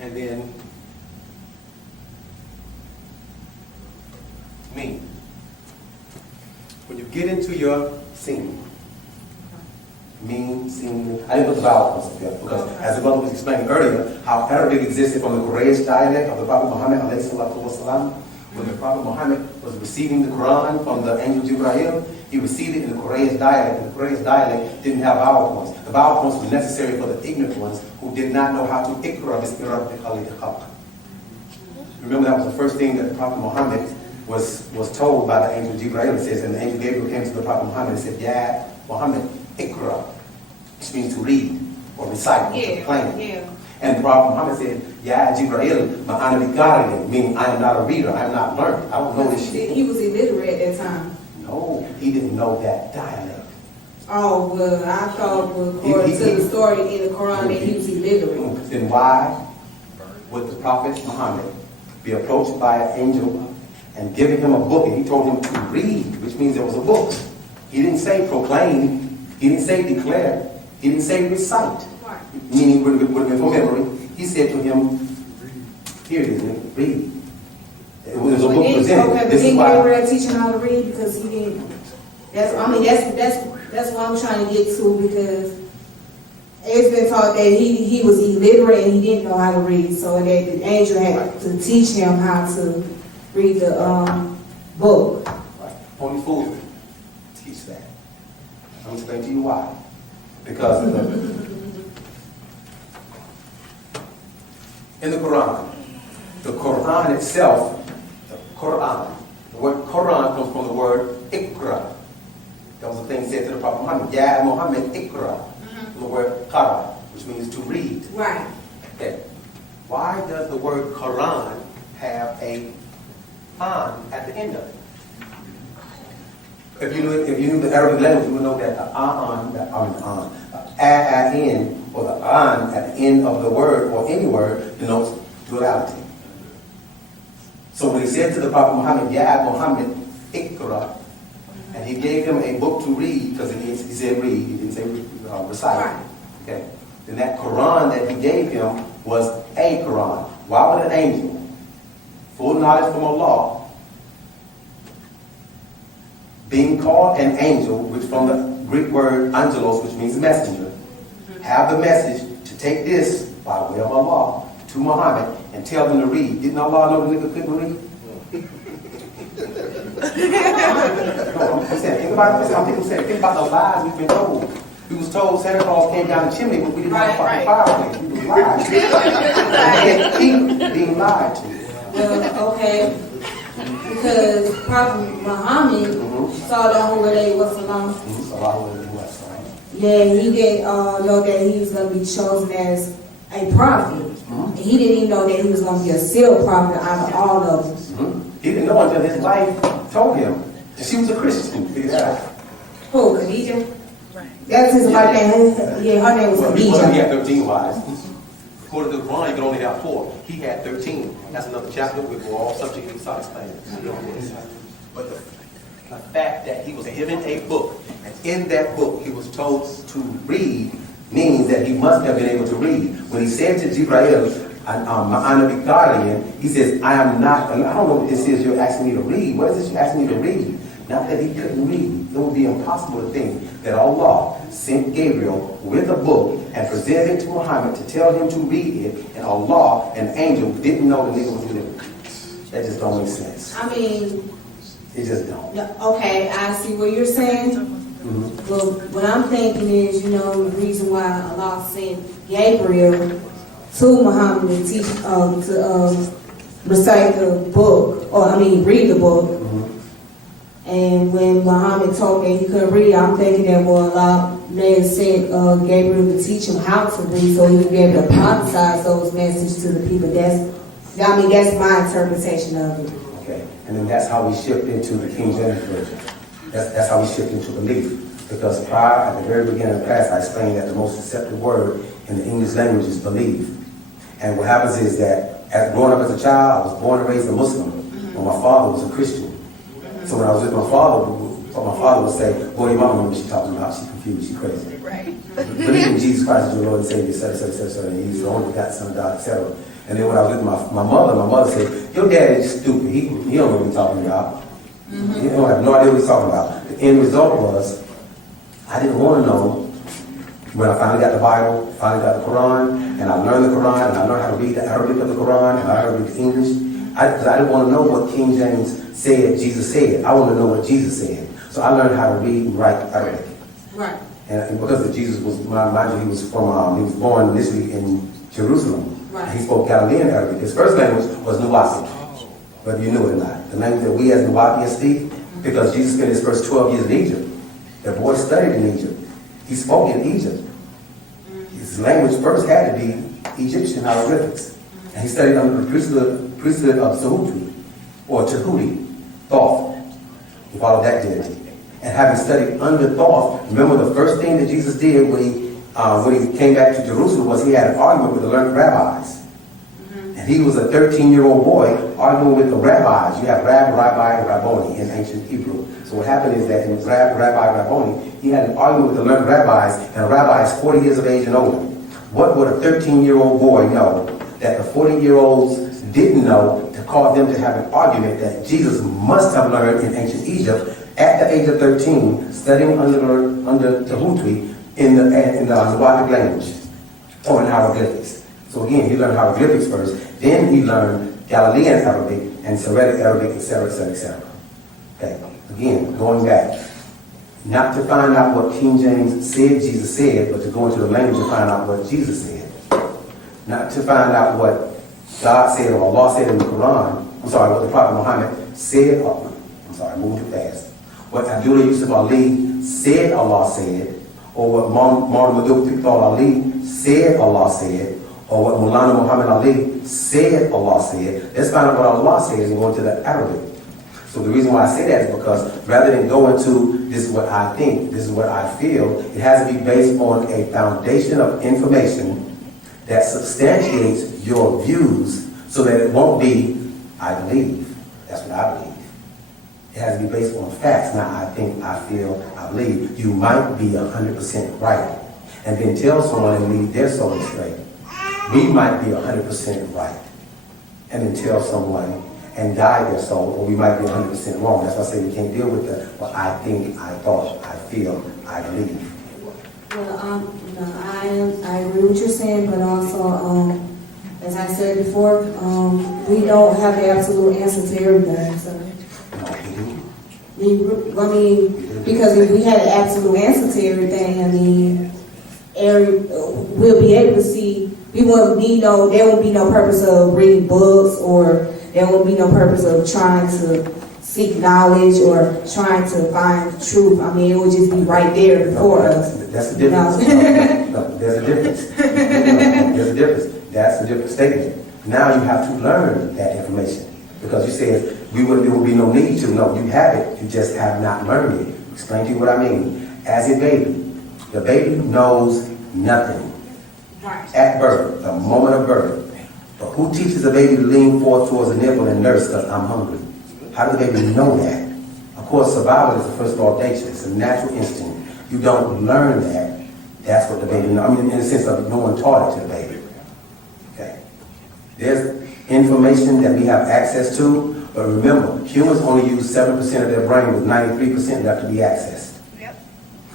and then mim. When you get into your sin, mim, sin, I didn't put the vowel points up there because as the brother was explaining earlier, how Arabic existed from the Quraysh dialect of the Prophet Muhammad alayhi salatu wasalam. When the Prophet Muhammad was receiving the Quran from the angel Jibreel, he received it in the Quraysh dialect, and the Quraysh dialect didn't have vowel points. The vowel points were necessary for the ignorant ones who did not know how to ikra bismi rabbika alladhi khalaq. Remember, that was the first thing that the Prophet Muhammad was told by the angel Jibreel. It says, and the angel Gabriel came to the Prophet Muhammad and said, "Ya Muhammad, ikra," which means to read or recite or to proclaim. Yeah. And the Prophet Muhammad said, "Ya Jibreel, ma'ana bikari," meaning I am not a reader, I am not learned, I don't know this shit. He was illiterate at that time. No, he didn't know that dialect. Oh, well, I thought, according to the story in the Quran, that he was illiterate. Then why would the Prophet Muhammad be approached by an angel and giving him a book, and he told him to read, which means there was a book. He didn't say proclaim, he didn't say declare, he didn't say recite, meaning would have been from memory. He said to him, "Here it is, nigga, read." It was a book presented. Okay, but This is didn't why. Gabriel teach him how to read because he didn't? That's what I'm trying to get to, because it's been taught that he was illiterate and he didn't know how to read, so that the angel had to teach him how to read the book. Right. Only fools teach that. I'm going to explain to you why. Because in the Quran itself, the word Quran comes from the word Iqra. That was the thing said to the Prophet Muhammad, "Ya Muhammad Iqra," from the word Qara, which means to read. Right. Okay. Why does the word Quran have a an at the end of it? If you knew the Arabic language, you would know that the in, or the an at the end of the word or any word denotes duality. So when he said to the Prophet Muhammad, Ya Muhammad, Iqra, and he gave him a book to read, because he said read, he didn't say recite. Right. Okay. Then that Quran that he gave him was a Quran. Why would an angel, full knowledge from Allah, being called an angel, which from the Greek word angelos, which means messenger, have the message to take this by way of Allah to Muhammad and tell them to read? Didn't Allah know the nigga couldn't read? No, I'm saying, think about the lies we've been told. We was told Santa Claus came down the chimney, but we didn't have a fucking fireplace. We was lied to. And keep being lied to. Well, okay. Because Prophet Muhammad saw the whole day was alone. Yeah, he didn't know that he was going to be chosen as a prophet. And he didn't even know that he was going to be a sealed prophet out of all of them. He didn't know until his wife told him. And she was a Christian. Figure that out. Who, Khadijah? That's his wife name. Yeah, her name was Well, he Khadijah. had 13 wives. According to the Quran, you can only have 4. He had 13. That's another chapter we will all subject to start explaining. But the fact that he was given a book, and in that book he was told to read, means that he must have been able to read. When he said to Jibreel, Ma'ana Bigarian, he says, I am not, I don't know what this is you're asking me to read. What is this you're asking me to read? Not that he couldn't read. It would be impossible to think that Allah sent Gabriel with a book and presented it to Muhammad to tell him to read it, and Allah, an angel, didn't know the nigga was living. That just don't make sense. I mean, It just don't. okay, I see what you're saying. Well, what I'm thinking is, the reason why Allah sent Gabriel to Muhammad to teach, to recite the book, read the book. And when Muhammad told me he couldn't read, I'm thinking that, Allah may have sent Gabriel to teach him how to read so he would be able to prophesy those messages to the people. That's my interpretation of it. Okay, and then that's how we shift into the King James Version. That's how we shift into belief. Because prior, at the very beginning of the class, I explained that the most accepted word in the English language is believe. And what happens is that, growing up as a child, I was born and raised a Muslim, but my father was a Christian. So when I was with my father would say, boy, your mama knows what she's talking about. She's confused. She's crazy. Right. Believe in Jesus Christ as your Lord and Savior, etc. And he's the only begotten Son of God, etc. And then when I was with my mother said, your dad is stupid. He don't know what he's talking about. He don't have no idea what he's talking about. The end result was, I didn't want to know. When I finally got the Bible, finally got the Quran, and I learned the Quran, and I learned how to read the Arabic of the Quran, and I learned to read the English, because I didn't want to know what King James said, Jesus said. I want to know what Jesus said. So I learned how to read and write Arabic. Right. And because of Jesus was, mind you, he was born initially in Jerusalem. Right. And he spoke Galilean Arabic. His first language was Nuwaupu, whether you knew it or not. The language that we as Nuwaupians speak, because Jesus spent his first 12 years in Egypt. The boy studied in Egypt. He spoke in Egypt. His language first had to be Egyptian hieroglyphics. And he studied under the priesthood of Sahutri, or Tahuti, Thoth. He followed that deity. And having studied under Thoth, remember the first thing that Jesus did when he came back to Jerusalem was he had an argument with the learned rabbis. And he was a 13-year-old boy arguing with the rabbis. You have Rabbi, and Rabboni in ancient Hebrew. So what happened is that in Rabbi, Rabboni, he had an argument with the learned rabbis, and a rabbi is 40 years of age and older. What would a 13-year-old boy know that the 40-year-olds didn't know to cause them to have an argument that Jesus must have learned in ancient Egypt at the age of 13, studying under Tahutri in the Nuwaupu language, or in hieroglyphics. So again, he learned hieroglyphics first, then he learned Galilean Arabic and Syriac Arabic, etc. Okay, again, going back, not to find out what King James said Jesus said, but to go into the language and find out what Jesus said. Not to find out what God said or Allah said in the Quran, what the Prophet Muhammad said, moving too fast. What Abdullah Yusuf Ali said Allah said, or what Maulana Muhammad Ali said Allah said, or what Mulana Muhammad Ali said Allah said. Let's find out what Allah says and go into the Arabic. So the reason why I say that is because rather than go into this is what I think, this is what I feel, it has to be based on a foundation of information that substantiates your views so that it won't be, I believe. That's what I believe. It has to be based on facts, not I think, I feel, I believe. You might be 100% right. And then tell someone and lead their soul astray. We might be 100% right. And then tell someone and guide their soul, or we might be 100% wrong. That's why I say we can't deal with the, well, I think, I thought, I feel, I believe. Well, I agree with what you're saying, but also, as I said before, we don't have the absolute answer to everything. So, I mean, because if we had an absolute answer to everything, I mean, we'll be able to see. We won't need no. There won't be no purpose of reading books, or there won't be no purpose of trying to seek knowledge or trying to find truth. I mean, it will just be right there before us. That's the difference. No, there's a difference. There's a difference. That's a different statement. Now you have to learn that information. Because you said there would be no need to. No, you have it. You just have not learned it. Explain to you what I mean. As a baby, the baby knows nothing. At birth, the moment of birth. But who teaches a baby to lean forward towards a nipple and nurse because I'm hungry? How does the baby know that? Of course, survival is the first law of nature. It's a natural instinct. You don't learn that. That's what the baby knows. I mean, in the sense of no one taught it to the baby. Okay. There's information that we have access to, but remember, humans only use 7% of their brain with 93% left to be accessed. Yep.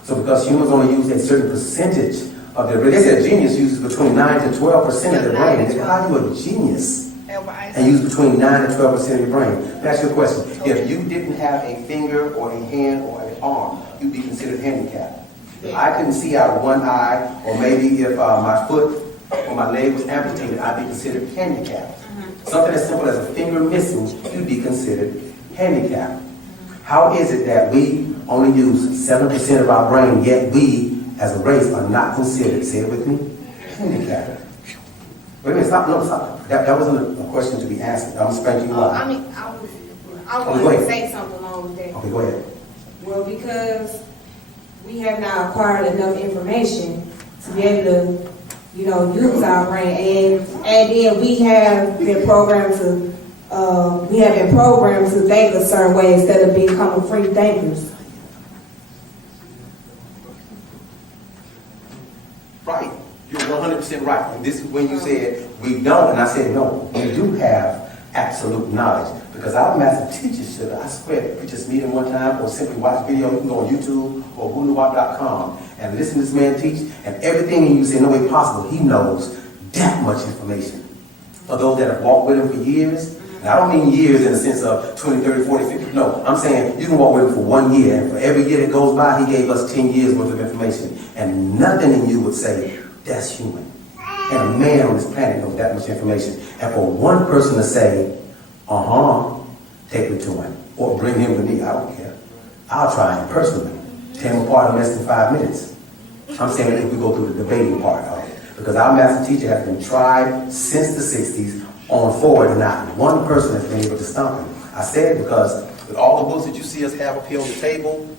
So because humans only use a certain percentage of their brain, they said a genius uses between 9 to 12% of their brain. How are you a genius and use between 9 to 12% of your brain? Let me ask you a question. If you didn't have a finger or a hand or an arm, you'd be considered handicapped. If I couldn't see out of one eye, or maybe if my foot or my leg was amputated, I'd be considered handicapped. Something as simple as a finger missing, you'd be considered handicapped. How is it that we only use 7% of our brain, yet we, as a race, are not considered, say it with me, handicapped? Wait a minute, stop, no, stop. That wasn't a question to be answered. I'm spanking you up. I mean, I want to say something along with that. Okay, go ahead. Well, because we have not acquired enough information to be able to, use our brain, and then we have been programmed to think a certain way instead of becoming free thinkers. Right. You're 100% right. And this is when you said we don't, and I said no. We do have absolute knowledge. Because our master teachers should, I swear, if you just meet him one time or simply watch video, you can go on YouTube or Nuwaupu.com and listen to this man teach, and everything in you say no way possible, he knows that much information. For those that have walked with him for years, and I don't mean years in the sense of 20, 30, 40, 50, no, I'm saying you can walk with him for 1 year, and for every year that goes by, he gave us 10 years worth of information, and nothing in you would say, that's human. And a man on this planet knows that much information. And for one person to say, take me to him, or bring him to me, I don't care. I'll try him personally. Tear him apart in less than 5 minutes. I'm saying if we go through the debating part of it. Because our master teacher has been tried since the 60s on forward, and not one person has been able to stomp him. I say it because With all the books that you see us have up here on the table,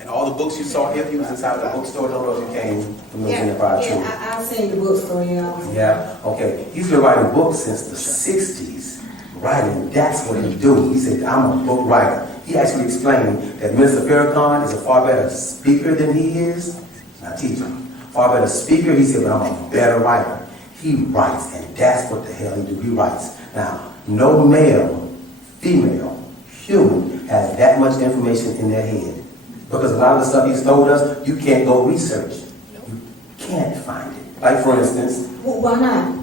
and all the books you saw if you was inside the bookstore, don't know if you came from those in the prior too. I've seen the bookstore, Yeah, okay. He's been writing books since the 60s. Writing, that's what he do. He said, I'm a book writer. He actually explained that Mr. Farrakhan is a far better speaker than he is. Not teacher. Far better speaker. He said, but I'm a better writer. He writes, and that's what the hell he do. He writes. Now, no male, female, human has that much information in their head. Because a lot of the stuff he's told us, you can't go research. You can't find it. Like, for instance. Well, why not?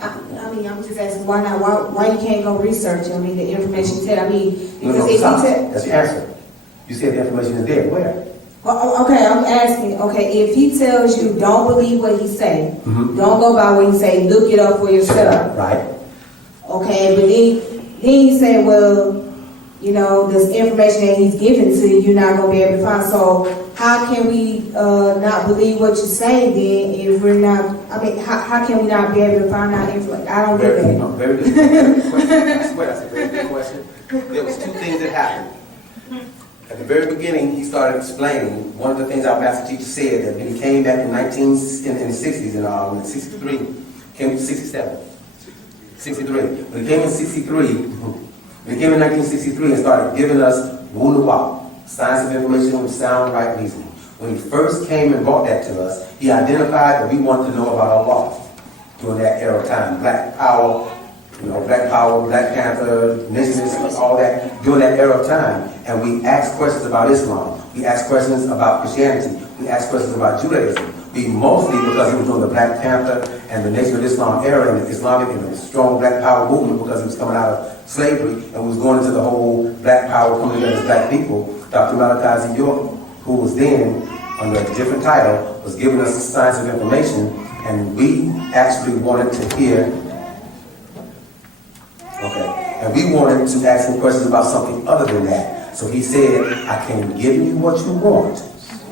I mean, I'm just asking, why not? Why you can't go research? I mean, the information said, because if stop. you said... That's your answer. You said the information is there. Where? Well, okay, I'm asking, if he tells you don't believe what he say, don't go by what he say, look it up for yourself. Right. Okay, but then he say, well, you know, this information that he's giving to you, you're not going to be able to find. So how can we not believe what you say then if we're not, I mean, how can we not be able to find out information? I don't get that. Very good question. I swear that's a very good question. There was two things that happened. At the very beginning, he started explaining one of the things our master teacher said that when he came back in the 60s, in 63, came to 67, 63. When he came in 63, when he came in 1963 and started giving us Nuwaupu, science of information with sound right reasoning. When he first came and brought that to us, he identified that we wanted to know about our law during that era of time. Black power, Black Panther, nationalists, all that, during that era of time. And we asked questions about Islam. We asked questions about Christianity. We asked questions about Judaism. We mostly, because he was doing the Black Panther and the Nation of Islam era and the Islamic and the strong Black Power movement, because he was coming out of slavery and was going into the whole Black Power coming together as Black people. Dr. Malachi, who was then under a different title, was giving us the science of information, and we actually wanted to hear. And we wanted to ask him questions about something other than that. So he said, I can give you what you want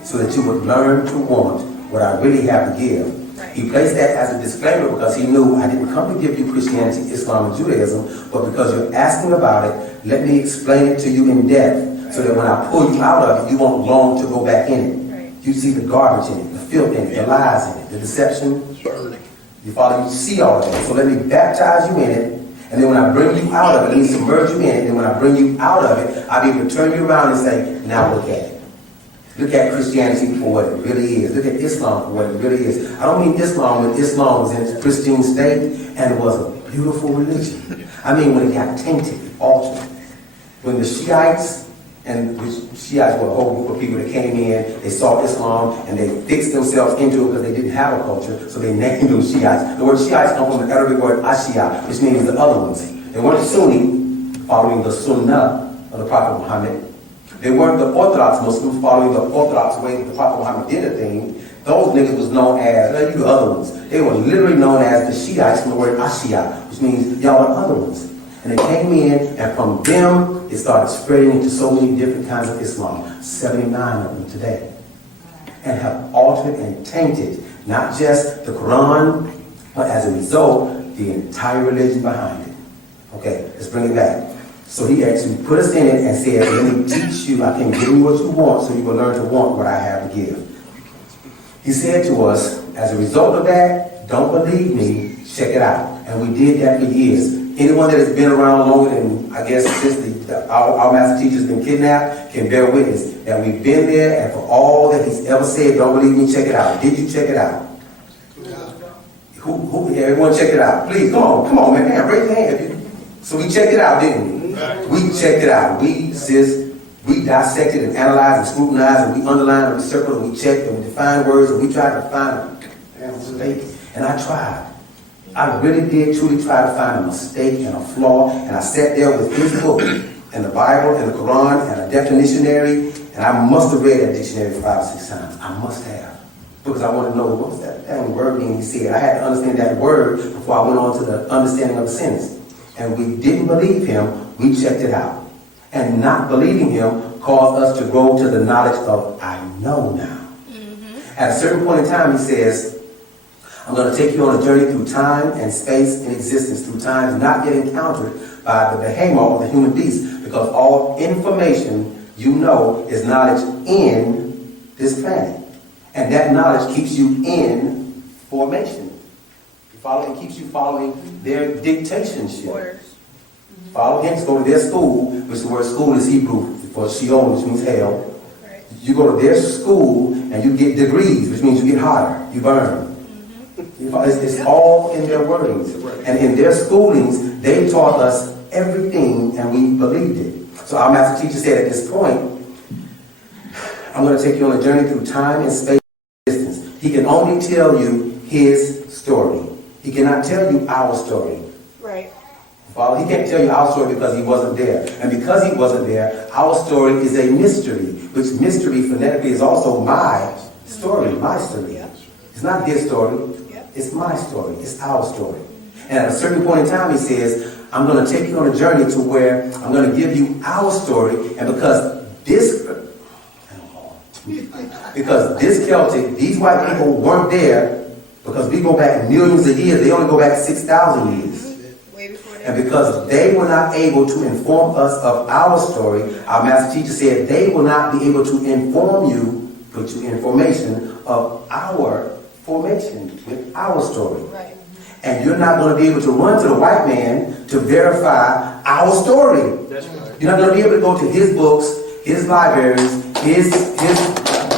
so that you would learn to want what I really have to give. He placed that as a disclaimer because he knew I didn't come to give you Christianity, Islam, and Judaism, but because you're asking about it, let me explain it to you in depth so that when I pull you out of it, you won't long to go back in it. You see the garbage in it, the filth in it, the lies in it, the deception. You follow, you see all of it. So let me baptize you in it. And then when I bring you out of it, let me submerge you in it. And when I bring you out of it, I'll be able to turn you around and say, now look at it. Look at Christianity for what it really is. Look at Islam for what it really is. I don't mean Islam when Islam was in its pristine state and it was a beautiful religion. I mean when it got tainted, altered. When the Shiites, and the Shiites were a whole group of people that came in, they saw Islam and they fixed themselves into it because they didn't have a culture, so they named them Shiites. The word Shiites comes from the Arabic word Ashia, which means the other ones. They weren't Sunni, following the Sunnah of the Prophet Muhammad. They weren't the Orthodox Muslims, following the Orthodox way that the Prophet Muhammad did a thing. Those niggas was known as, you the other ones. They were literally known as the Shiites from the word Ashia, which means y'all are other ones. And they came in, and from them, it started spreading into so many different kinds of Islam, 79 of them today, and have altered and tainted not just the Quran, but as a result, the entire religion behind it. Okay, let's bring it back. So he actually put us in it and said, let me teach you, I can give you what you want, so you will learn to want what I have to give. He said to us, as a result of that, don't believe me, check it out. And we did that for years. Anyone that has been around longer than, I guess, since our master teacher's been kidnapped can bear witness that we've been there, and for all that he's ever said, don't believe me, check it out. Did you check it out? Everyone check it out. Please, come on, man, raise your hand. So we checked it out, didn't we? We checked it out. We dissected and analyzed and scrutinized, and we underlined and we circled and we checked and we defined words and we tried to find a mistake. And I tried. I really did truly try to find a mistake and a flaw, and I sat there with his book and the Bible and the Quran and a dictionary, and I must have read that dictionary 5 or 6 times. I must have, because I wanted to know what was that dang word mean he said. I had to understand that word before I went on to the understanding of the sentence. And we didn't believe him, we checked it out. And not believing him caused us to grow to the knowledge of I know now. At a certain point in time, he says, I'm going to take you on a journey through time and space and existence, through times not yet encountered by the behemoth of the human beast, because all information you know is knowledge in this planet. And that knowledge keeps you in formation. You follow? It keeps you following their dictatorship. Follow him, go to their school, which the word school is Hebrew for Sheol, which means hell. You go to their school and you get degrees, which means you get hotter, you burn. It's all in their wordings. And in their schoolings, they taught us everything and we believed it. So our master teacher said at this point, I'm going to take you on a journey through time and space and distance. He can only tell you his story. He cannot tell you our story. Right. Well, he can't tell you our story because he wasn't there. And because he wasn't there, our story is a mystery, which mystery phonetically is also my story, my story. It's not his story. It's my story. It's our story. And at a certain point in time, he says, I'm going to take you on a journey to where I'm going to give you our story, and because this Celtic, these white people weren't there, because we go back millions of years, they only go back 6,000 years. Way before that. And because they were not able to inform us of our story, our master teacher said they will not be able to inform you, put you information of our formation with our story. Right. And you're not going to be able to run to the white man to verify our story. That's right. You're not going to be able to go to his books, his libraries, his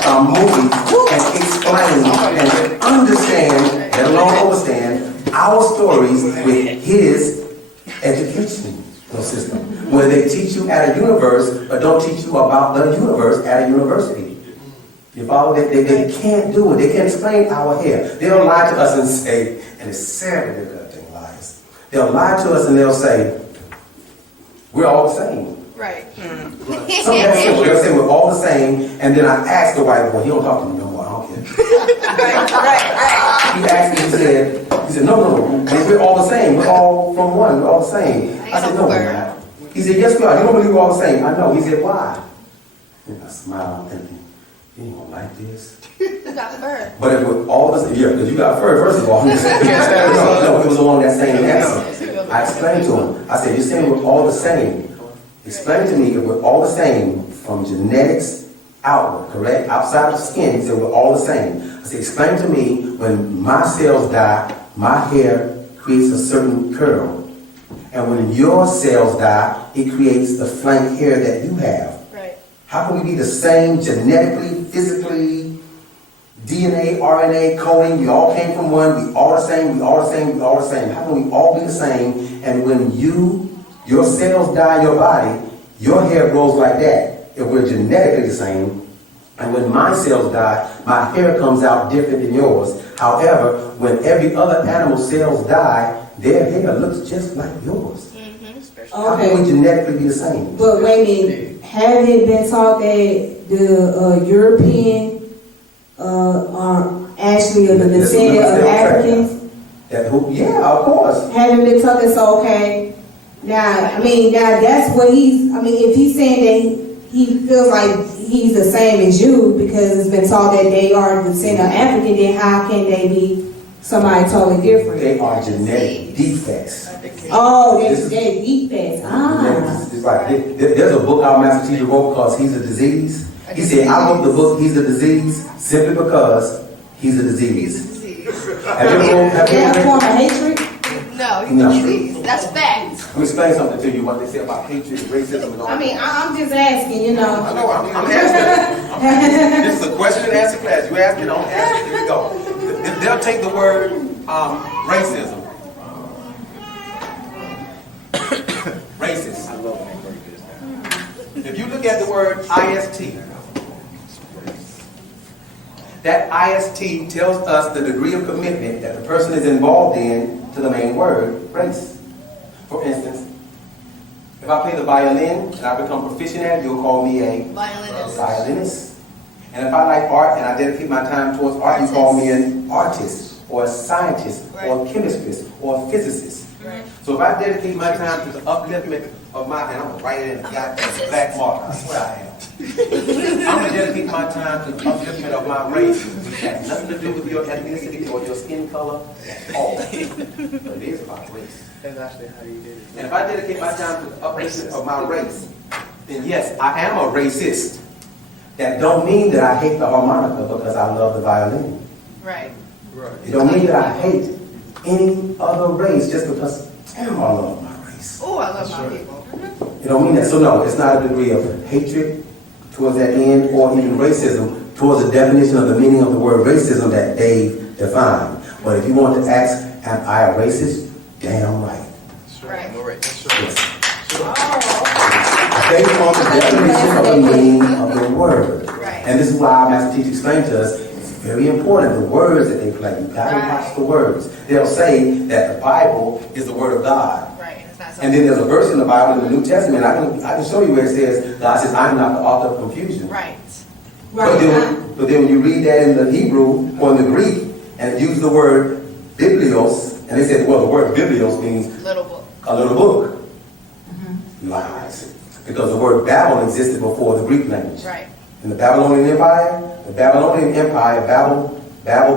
movies, and explain and understand, let alone understand, our stories with his education system. Where they teach you at a universe, but don't teach you about the universe at a university. You follow? They can't do it. They can't explain our hair. They'll lie to us and say, and it's sad that they're cutting lies. They'll lie to us and they'll say, we're all the same. Right. Something that simple. They'll say we're all the same, and then I asked the white boy, he don't talk to me no more, I don't care. Right. He asked me, he said, no, we're all the same. We're all from one. We're all the same. I said, no, we're not. He said, yes, we are. You don't believe we're all the same? I know. He said, why? And I smiled, I'm thinking, you ain't gonna like this. You got fur. But if we're all the same, yeah, because you got fur, first of all. No, it was along that same answer. I explained to him. I said, you're saying we're all the same. Explain to me if we're all the same from genetics outward, correct? Outside of the skin, he said we're all the same. I said, explain to me when my cells die, my hair creates a certain curl. And when your cells die, it creates the flank hair that you have. Right. How can we be the same genetically, physically, DNA, RNA, coding? We all came from one. We all the same. We all the same. We all the same. How can we all be the same? And when your cells die in your body, your hair grows like that. If we're genetically the same, and when my cells die, my hair comes out different than yours. However, when every other animal cells die, their hair looks just like yours. How can we genetically be the same? But wait a minute, have it been taught that the European are actually the descendant of Africans? Yeah, of course. Haven't been taught that's okay. Now that's what if he's saying that he feels like he's the same as you because it's been taught that they are the descendant of African, then how can they be somebody totally different? They are genetic defects. Oh, they're defects. It's like, there's a book our master teacher wrote because he's a disease. He said, I wrote the book, He's a Disease, simply because he's a disease. Have you ever form of hatred? No, he's No. a disease. That's facts. Let me explain something to you, what they say about hatred, racism, and all that. I'm just asking, I know, I'm asking. This is a question and answer class. You ask it, I'm asking. Here we go. They'll take the word racism. Racist. If you look at the word IST, that IST tells us the degree of commitment that the person is involved in to the main word, race. For instance, if I play the violin and I become proficient at it, you'll call me a violinist. And if I like art and I dedicate my time towards art, you call me an artist, or a scientist, or a chemist, or a physicist. Right. So if I dedicate my time to the upliftment of my, and I'm going to write it in a goddamn black marker, I swear I am. I'm going to dedicate my time to the upliftment of my race, which has nothing to do with your ethnicity or your skin color at all. But it is about race. That's actually how you did it. And if I dedicate my time to the upliftment of my race, then yes, I am a racist. That don't mean that I hate the harmonica because I love the violin. Right. It don't mean that I hate any other race just because, damn, I love my race. Oh, I love my people. It don't mean that. So no, it's not a degree of hatred towards that end or even racism towards the definition of the meaning of the word racism that they define. But if you want to ask, am I a racist? Damn right. Right. Yes. Based on the definition of the meaning of the word. Right. And this is why our master teacher explained to us, it's very important, the words that they play. You gotta watch the words. They'll say that the Bible is the word of God. Right. It's not And then there's a verse in the Bible, in the New Testament, I can show you where it says, God says, I'm not the author of confusion. Right. But then when you read that in the Hebrew or in the Greek, and use the word biblios, and they said, well, the word biblios means Little book. a little book. Lies. Because the word Babel existed before the Greek language. Right. In the Babylonian Empire, Bible. Right.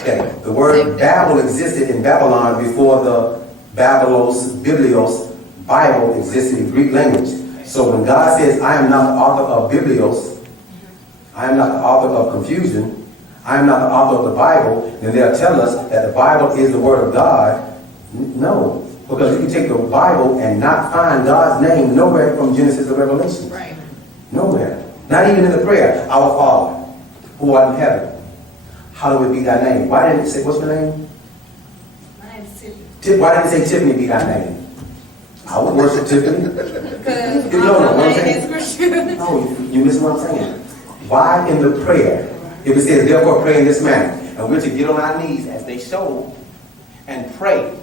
Okay. The word Babel existed in Babylon before the Biblios, Bible existed in Greek language. So when God says, I am not the author of Biblios, I am not the author of confusion, I am not the author of the Bible, then they'll tell us that the Bible is the Word of God. No. Because you can take the Bible and not find God's name nowhere from Genesis to Revelation. Right. Nowhere. Not even in the prayer, Our Father, who art in heaven, hallowed be thy name. Why didn't it say, what's your name? My name's Tiffany. Why didn't it say Tiffany be thy name? I would worship Tiffany. Because No, what I'm saying. Scripture. No, you miss what I'm saying. Why in the prayer, if it says, therefore pray in this manner, and we're to get on our knees as they show and pray.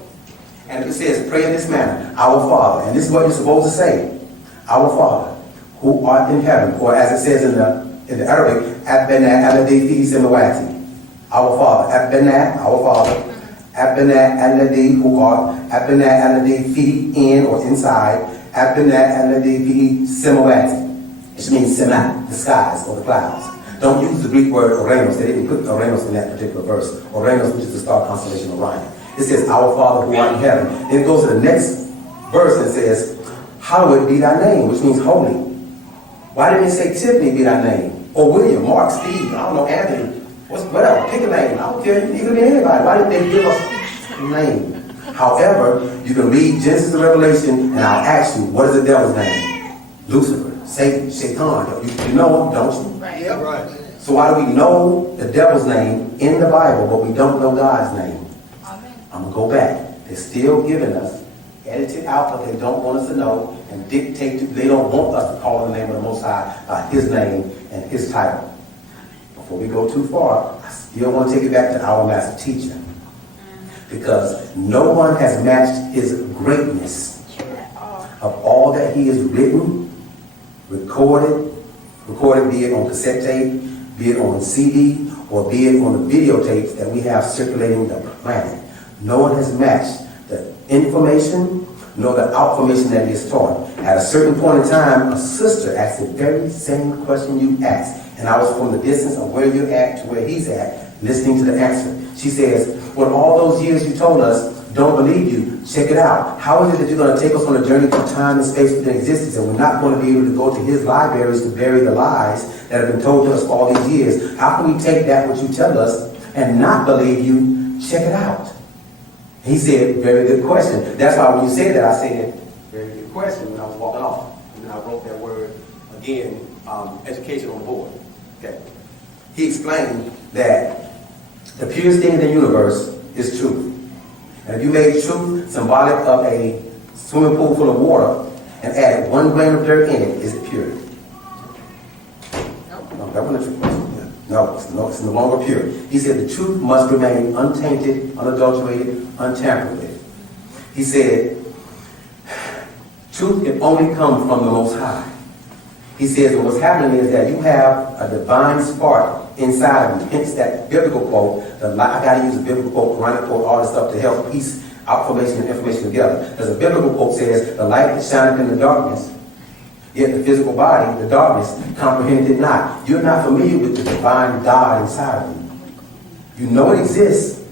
And if it says, pray in this manner, Our Father, and this is what you're supposed to say, Our Father, who art in heaven, or as it says in the Arabic, Abena alladhi fi samawati. Our Father, Abena, our Father, Abena alladhi who art, Abena alladhi fi in or inside, Abena alladhi fi samawati. Which means sema, the skies or the clouds. Don't use the Greek word Oranos. They didn't put Oranos in that particular verse. Oranos, which is the star constellation of Orion. It says, Our Father who art in heaven. Then it goes to the next verse and says, hallowed be thy name, which means holy. Why didn't it say Tiffany be thy name? Or William, Mark, Steve, I don't know, Anthony, whatever, pick a name. I don't care, you can be anybody. Why didn't they give us a name? However, you can read Genesis to Revelation, and I'll ask you, what is the devil's name? Lucifer, Satan, Shaitan. You know him, don't you? Right. Yeah, right. So why do we know the devil's name in the Bible, but we don't know God's name? Amen. I'm going to go back. They're still giving us, edited out what they don't want us to know, and dictate to, they don't want us to call on the name of the Most High by His name and His title. Before we go too far, I still want to take it back to our master teacher. Because no one has matched his greatness of all that he has written, recorded be it on cassette tape, be it on CD, or be it on the videotapes that we have circulating the planet. No one has matched the information nor the outformation that he is taught. At a certain point in time, a sister asked the very same question you asked. And I was from the distance of where you're at to where he's at, listening to the answer. She says, well, all those years you told us, don't believe you, check it out. How is it that you're going to take us on a journey through time and space within existence, and we're not going to be able to go to his libraries to bury the lies that have been told to us for all these years? How can we take that which you tell us and not believe you? Check it out. He said, very good question. That's why when you said that, I said, very good question when I was walking off. And then I wrote that word again, education on the board. Okay. He explained that the purest thing in the universe is truth. And if you made truth symbolic of a swimming pool full of water and added 1 grain of dirt in it, is it pure? No, that wasn't a trick question. No, it's no longer pure. He said the truth must remain untainted, unadulterated, untampered with. He said, truth can only come from the Most High. He says what's happening is that you have a divine spark inside of you. Hence that biblical quote. I got to use a biblical quote, Quranic quote, all this stuff to help piece outformation and information together. Because a biblical quote says, the light that shineth in the darkness, yet the physical body, the darkness, comprehended it not. You're not familiar with the divine God inside of you. You know it exists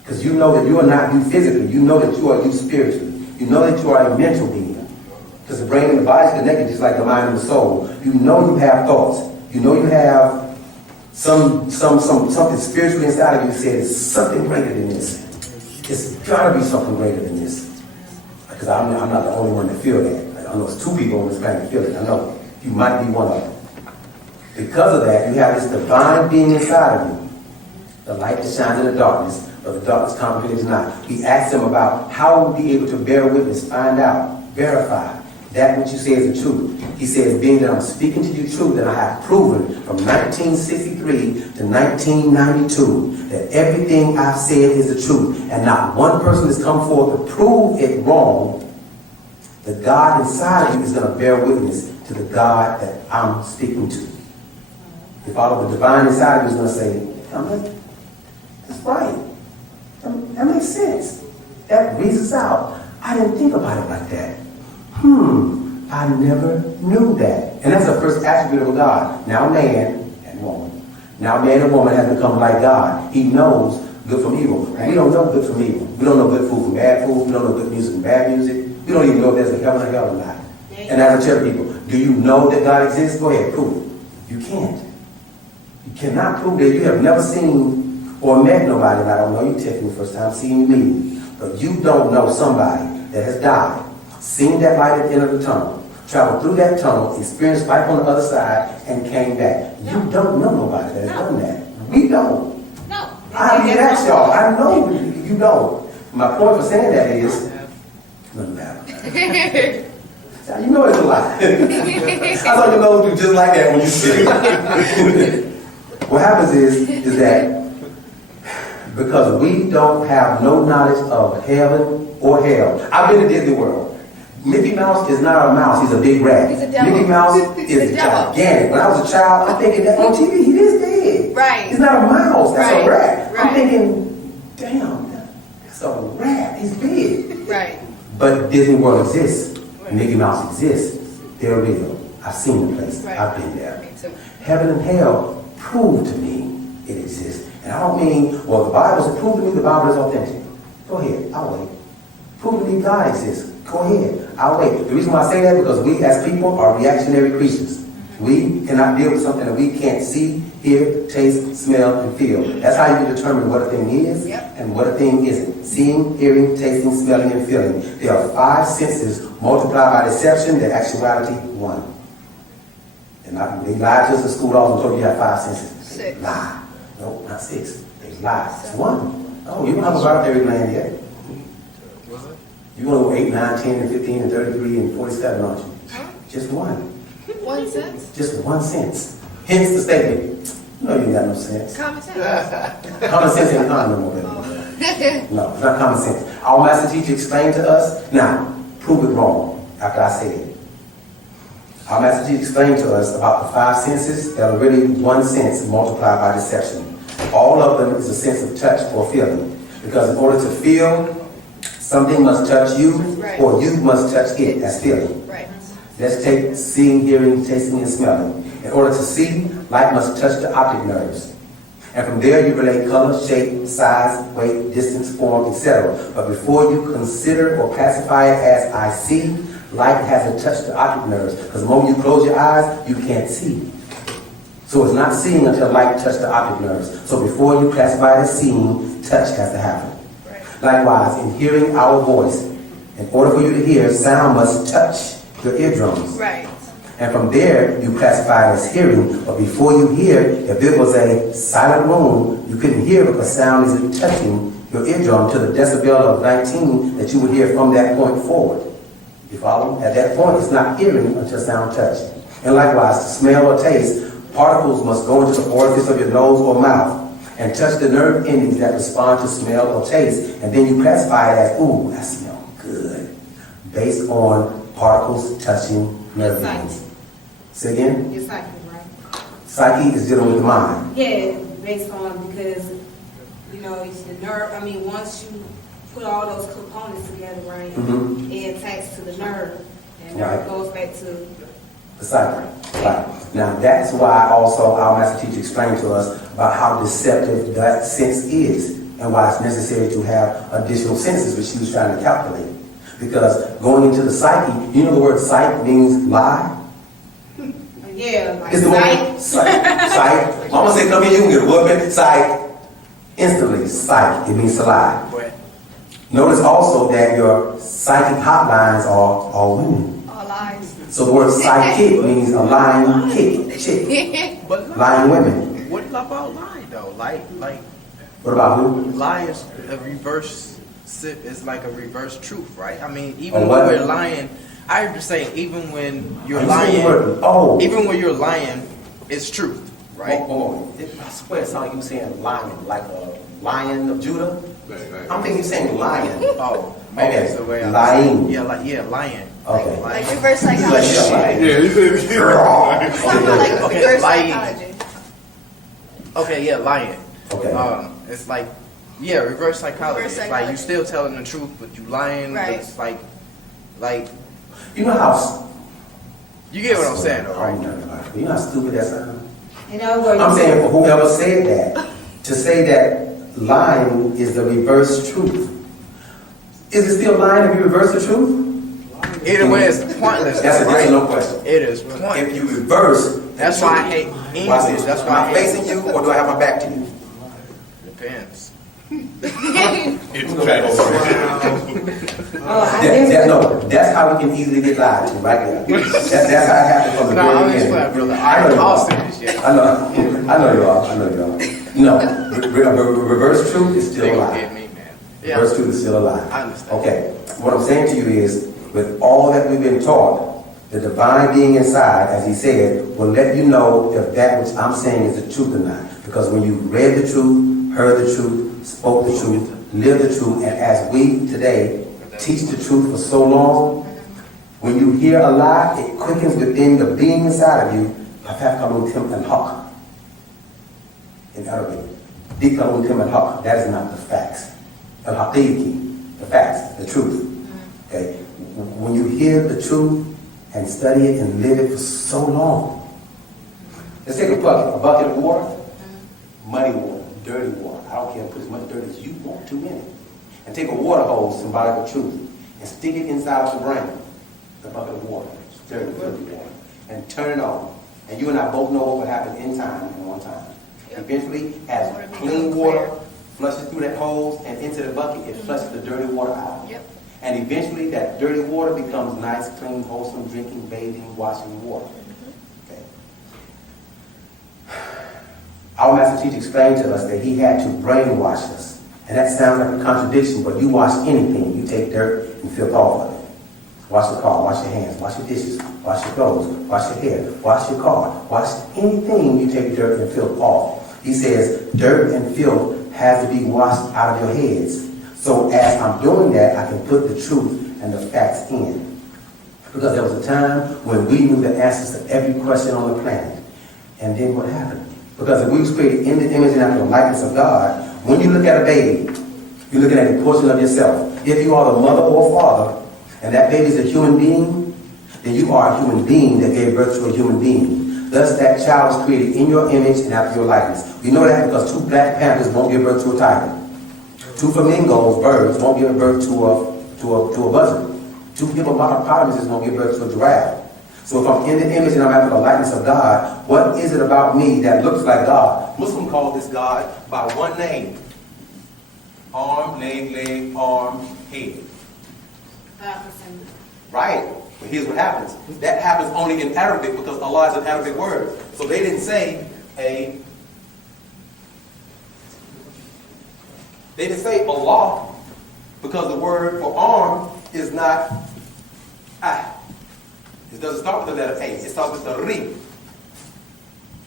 because you know that you are not you physically. You know that you are you spiritually. You know that you are a mental being. Because the brain and the body is connected just like the mind and the soul. You know you have thoughts. You know you have something spiritually inside of you that says it's something greater than this. It's got to be something greater than this. Because I'm not the only one that feel that. I know it's 2 people on this planet that feel it. I know. You might be one of them. Because of that, you have this divine being inside of you. The light that shines in the darkness, but the darkness comprehends not. He asked him about how we'll be able to bear witness, find out, verify that which you say is the truth. He says, being that I'm speaking to you truth, that I have proven from 1963 to 1992 that everything I've said is the truth. And not one person has come forth to prove it wrong. The God inside of you is going to bear witness to the God that I'm speaking to. If all of the divine inside of you is going to say, that's right. That makes sense. That reasons out. I didn't think about it like that. I never knew that. And that's the first attribute of God. Now man and woman. Now man and woman have become like God. He knows good from evil. Right. We don't know good from evil. We don't know good food from bad food. We don't know good music from bad music. We don't even know if there's a heaven or hell or not. And as I tell people, do you know that God exists? Go ahead, prove it. You can't. You cannot prove that. You have never seen or met nobody, and I don't know you, Tiffany, first time seeing you meet, but you don't know somebody that has died, seen that light at the end of the tunnel, traveled through that tunnel, experienced life on the other side, and came back. No. You don't know nobody that has done that. We don't. No. I mean, that's y'all. I know you don't. My point for saying that is, doesn't matter. You know it's a lie. I thought you know do just like that when you say it. What happens is that because we don't have no knowledge of heaven or hell. I've been to Disney World. Mickey Mouse is not a mouse, he's a big rat. He's a devil. Mickey Mouse is gigantic. When I was a child, I'm thinking that on TV he is big. Right. He's not a mouse, that's Right. a rat. Right. I'm thinking, damn, that's a rat, he's big. Right. But Disney World exists. Mickey Mouse exists. They're real. I've seen the place. Right. I've been there. Me too. Heaven and hell prove to me it exists. And I don't mean, well, the Bible's prove to me the Bible is authentic. Go ahead. I'll wait. Prove to me God exists. Go ahead. I'll wait. The reason why I say that is because we as people are reactionary creatures. We cannot deal with something that we can't see, hear, taste, smell, and feel. That's how you can determine what a thing is and what a thing isn't. Seeing, hearing, tasting, smelling, and feeling. There are 5 senses multiplied by deception, the actuality 1. They lied to us in school all and told you have 5 senses. 6. Lie. No, not 6. They lied. It's 1. Oh, you don't have a vertebrate gland yet. You're going to go 8, 9, 10, and 15, and 33, and 47, aren't you? Just 1. 1 sense. Just 1 sense. Hence the statement. No, you ain't got no sense. Common sense. Common sense ain't common no more, baby. No, it's not common sense. Our master teacher explained to us. Now, prove it wrong after I say it. Our master teacher explained to us about the 5 senses that are really 1 sense multiplied by deception. All of them is a sense of touch or feeling. Because in order to feel, something must touch you, or you must touch it as feeling. Right. Let's take seeing, hearing, tasting, and smelling. In order to see, light must touch the optic nerves. And from there you relate color, shape, size, weight, distance, form, etc. But before you consider or classify it as I see, light has to touch the optic nerves. Because the moment you close your eyes, you can't see. So it's not seeing until light touches the optic nerves. So before you classify it as seeing, touch has to happen. Right. Likewise, in hearing our voice, in order for you to hear, sound must touch your eardrums. Right. And from there, you classify it as hearing. But before you hear, if it was a silent room, you couldn't hear because sound isn't touching your eardrum to the decibel of 19 that you would hear from that point forward. You follow? At that point, it's not hearing until sound touch. And likewise, to smell or taste, particles must go into the orifice of your nose or mouth and touch the nerve endings that respond to smell or taste. And then you classify it as, ooh, that smells good, based on particles touching nerve endings. Say again? Your psyche, right? Psyche is dealing with the mind. Yeah, based on, because, it's the nerve. I mean, once you put all those components together, right, it attacks to the nerve. And nerve goes back to the psyche. Right. Now, that's why also our master teacher explained to us about how deceptive that sense is and why it's necessary to have additional senses, which she was trying to calculate. Because going into the psyche, you know the word psyche means lie? Yeah, like It's the word sight. Mama said, come here, you can get a whooping. Sight. Instantly, sight. It means to lie. Notice also that your psychic hotlines are all women. All lies. So the word psychic means a lying chick. But Lying women. What about lying though? Like What about who? lie is a reverse. It's like a reverse truth, right? I mean, Oh, even what? when we're lying, I heard you say even when you're Are you saying lying, the word? Oh. even when you're lying, it's truth, right? I swear it sounded like you saying lion, like a lion of Judah. I'm thinking you're saying lion. Oh, maybe Okay. that's the way I Lying. Yeah, lying. Okay. Like reverse psychology. Yeah, you said Something like Okay, reverse lying. psychology. Okay, yeah, lying. Okay. It's like Yeah, reverse psychology. Reverse It's like you psychology. still telling the truth, but you lying. Right. It's like, You know how... you get what I'm saying, though, right? You know how stupid that sounds? In other words, I'm saying for whoever said that, to say that lying is the reverse truth. Is it still lying if you reverse the truth? Either way, it's pointless. That's a right? yes or no question. It is If pointless. you reverse... That's why I hate Watch English. this. That's Am why I I hate facing you or do I have my back to you? Depends. That's how we can easily get lied to, right there. That's how it happened from the No, I'm very just beginning. playing, brother. I know you I'll are. say this shit. I know you are. No, reverse truth is still They a gonna lie. get me, man. Yeah. Reverse truth is still a lie. I understand. Okay, what I'm saying to you is, with all that we've been taught, the divine being inside, as he said, will let you know if that which I'm saying is the truth or not. Because when you read the truth, heard the truth, spoke the truth, lived the truth, and as we today teach the truth for so long, when you hear a lie, it quickens within the being inside of you. In Arabic, that is not the facts. Al-haqiqi, the facts, the truth. Okay, when you hear the truth and study it and live it for so long. Let's take a bucket of water, muddy water, dirty water. I don't care, put as much dirt as you want to in it. And take a water hose, symbolic of truth, and stick it inside of the brain, the bucket of water, dirty, filthy water, and turn it on. And you and I both know what will happen in time and on time. Eventually, as clean water flushes through that hose and into the bucket, it flushes the dirty water out. Yep. And eventually that dirty water becomes nice, clean, wholesome, drinking, bathing, washing water. Okay. Our master teacher explained to us that he had to brainwash us. And that sounds like a contradiction, but you wash anything, you take dirt and filth off of it. Wash the car, wash your hands, wash your dishes, wash your clothes, wash your hair, wash your car, wash anything, you take dirt and filth off. He says dirt and filth has to be washed out of your heads. So as I'm doing that, I can put the truth and the facts in. Because there was a time when we knew the answers to every question on the planet. And then what happened? Because if we was created in the image and after the likeness of God, when you look at a baby, you're looking at a portion of yourself. If you are the mother or father, and that baby is a human being, then you are a human being that gave birth to a human being. Thus, that child was created in your image and after your likeness. We know that because 2 black panthers won't give birth to a tiger. 2 flamingos, birds, won't give birth to a buzzard. 2 hippopotamuses won't give birth to a giraffe. So if I'm in the image and I'm after the likeness of God, what is it about me that looks like God? Muslim call this God by one name. Arm, leg, arm, head. Right. But here's what happens. That happens only in Arabic because Allah is an Arabic word. So they didn't say They didn't say Allah because the word for arm is not ah. It doesn't start with the letter A. It starts with the ri.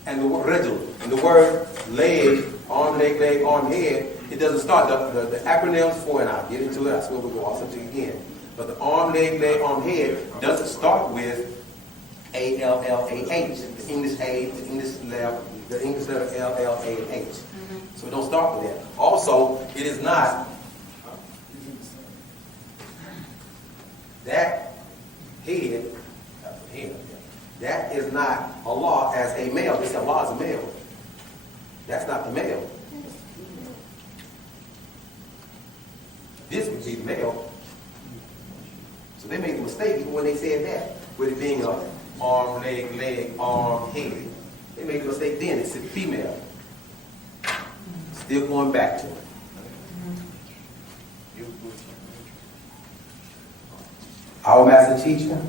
And the word rajul. And the word leg, arm, leg, arm, head, it doesn't start. The acronyms for, and I'll get into it, I swear we'll go off something again. But the arm, leg, arm, head doesn't start with A-L-L-A-H. The English A, the English letter L-L-A-H. So don't start with that. Also, it is not that head, that is not Allah as a male. They say Allah is a male. That's not the male. This would be the male. So they made a mistake even when they said that, with it being an arm, leg, arm, head. They made a mistake then. It said female. Still going back to it. Our master teacher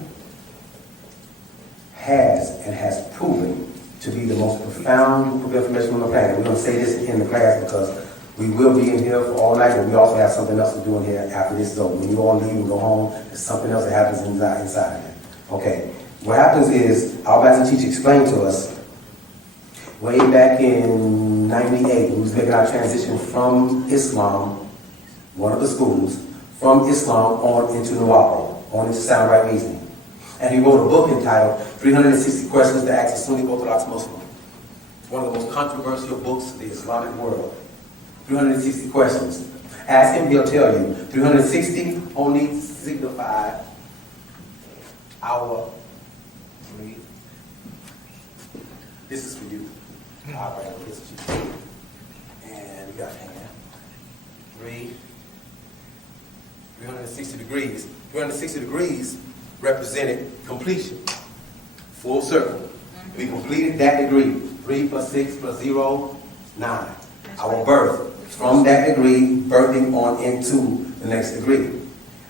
has proven to be the most profound group of information on the planet. We're going to say this in the class because we will be in here for all night, but we also have something else to do in here after this is over. When you all leave and go home, there's something else that happens inside of it. Okay. What happens is, our master teacher explained to us way back in 98, we was making our transition from Islam, one of the schools, from Islam on into Nuwaupu, on into sound right reasoning. And he wrote a book entitled 360 Questions to Ask a Sunni Orthodox Muslim. It's one of the most controversial books in the Islamic world. 360 questions. Ask him, he'll tell you. 360 only signify our three. This is for you. All right, this is you. And you got hand. 360 degrees. 360 degrees represented completion. Full circle. We completed that degree. 3 plus 6 plus 0, 9. Our birth. From that degree, birthing on into the next degree.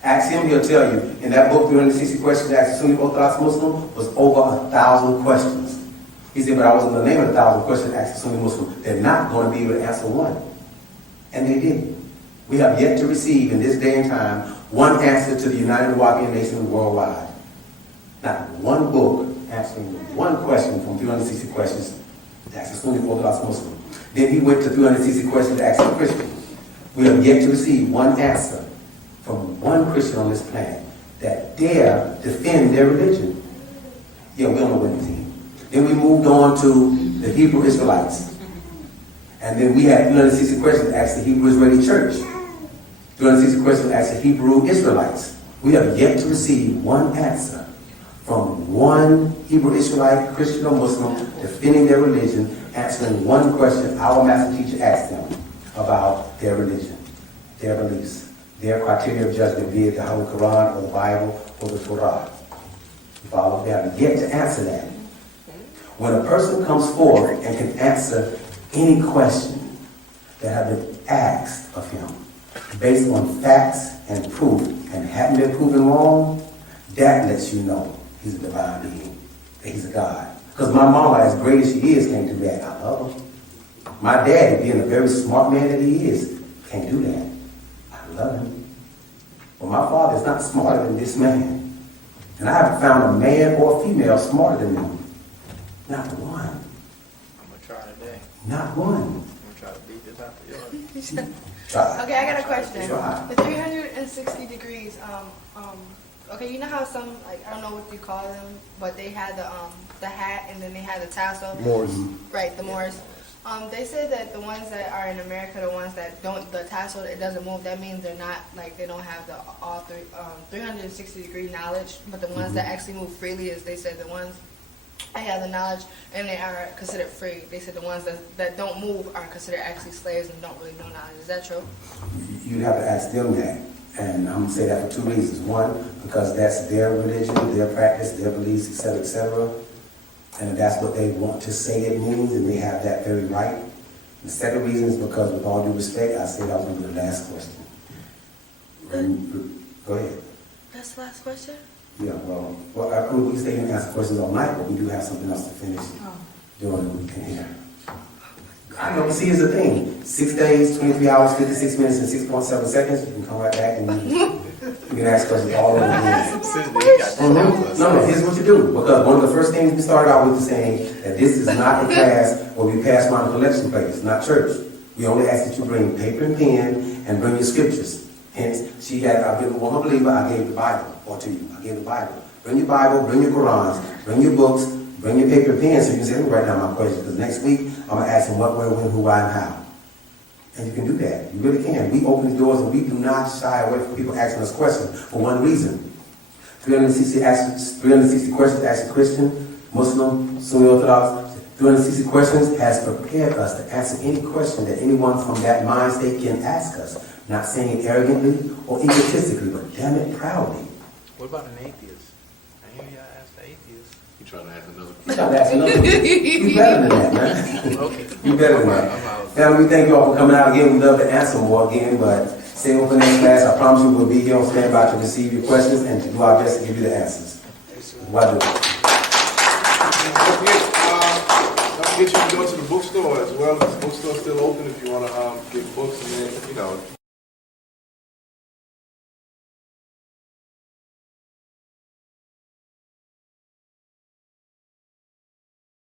Ask him, he'll tell you. In that book, 360 Questions to Ask a Sunni Orthodox Muslim, was over 1,000 questions. He said, but I wasn't going to name it 1,000 questions to ask a Sunni Muslim. They're not going to be able to answer one. And they did. We have yet to receive, in this day and time, one answer to the United Nuwaupu Nation worldwide. Not one book answering one question from 360 questions to ask a Sunni Orthodox Muslim. Then he went to 360 questions to ask a Christian. We have yet to receive one answer from one Christian on this planet that dare defend their religion. Yeah, we're on the winning team. Then we moved on to the Hebrew Israelites. And then we had 360 questions to ask the Hebrew Israeli Church. 360 questions to ask the Hebrew Israelites. We have yet to receive one answer from one Hebrew Israelite, Christian or Muslim, defending their religion, answering one question our master teacher asked them about their religion, their beliefs, their criteria of judgment, be it the Holy Quran or the Bible or the Torah. You follow? They have yet to answer that. When a person comes forward and can answer any question that have been asked of him based on facts and proof and haven't been proven wrong, that lets you know he's a divine being, that he's a God. Because my mama, as great as she is, can't do that. I love her. My daddy, being a very smart man that he is, can't do that. I love him. But my father is not smarter than this man. And I haven't found a man or a female smarter than him. Not one. I'm gonna try today. Not one. I'm gonna try to beat this out for you. Try. Okay, I got a question. Try. The 360 degrees, okay, you know how some, like, I don't know what you call them, but they had the hat and then they had the tassel? Moors. Right, the Moors. They said that the ones that are in America, the ones that don't, the tassel, it doesn't move, that means they're not, like, they don't have the all 360 degree knowledge, but the ones that actually move freely is, they said the ones that have the knowledge and they are considered free. They said the ones that don't move are considered actually slaves and don't really know knowledge. Is that true? You'd have to ask them that. And I'm going to say that for two reasons. One, because that's their religion, their practice, their beliefs, etc., etc. And that's what they want to say it means, and they have that very right. The second reason is because, with all due respect, I said that was going to be the last question. Go ahead. That's the last question? Yeah, well, we can stay here and answer questions all night, but we do have something else to finish doing that we can hear. I know, see, here's the thing. 6 days, 23 hours, 56 minutes, and 6.7 seconds. You can come right back and you can ask questions all over again. No, here's what you do. Because one of the first things we started out with is saying that this is not a class where we pass around a collection plate. It's not church. We only ask that you bring paper and pen and bring your scriptures. Hence, I've been one believer, I gave the Bible to you. I gave the Bible. Bring your Bible, bring your Qurans, bring your books, bring your paper and pen so you can say, let me write down my questions. Because next week, I'm going to ask them what, where, when, who, why, and how. And you can do that. You really can. We open the doors and we do not shy away from people asking us questions for one reason. 360 questions to ask a Christian, Muslim, Sunni Orthodox. 360 questions has prepared us to answer any question that anyone from that mind state can ask us. Not saying it arrogantly or egotistically, but damn it, proudly. What about an atheist? I hear y'all ask the atheist. You trying to ask another You trying to ask another one. You better than that, man. Okay. You better than that. Family, we thank you all for coming out again. We'd love to answer more again, but stay on for the next class. I promise you we'll be here on standby to receive your questions and to do our best to give you the answers. Why do it? Don't forget you can go to the bookstore as well. The bookstore's still open if you want to get books, and then,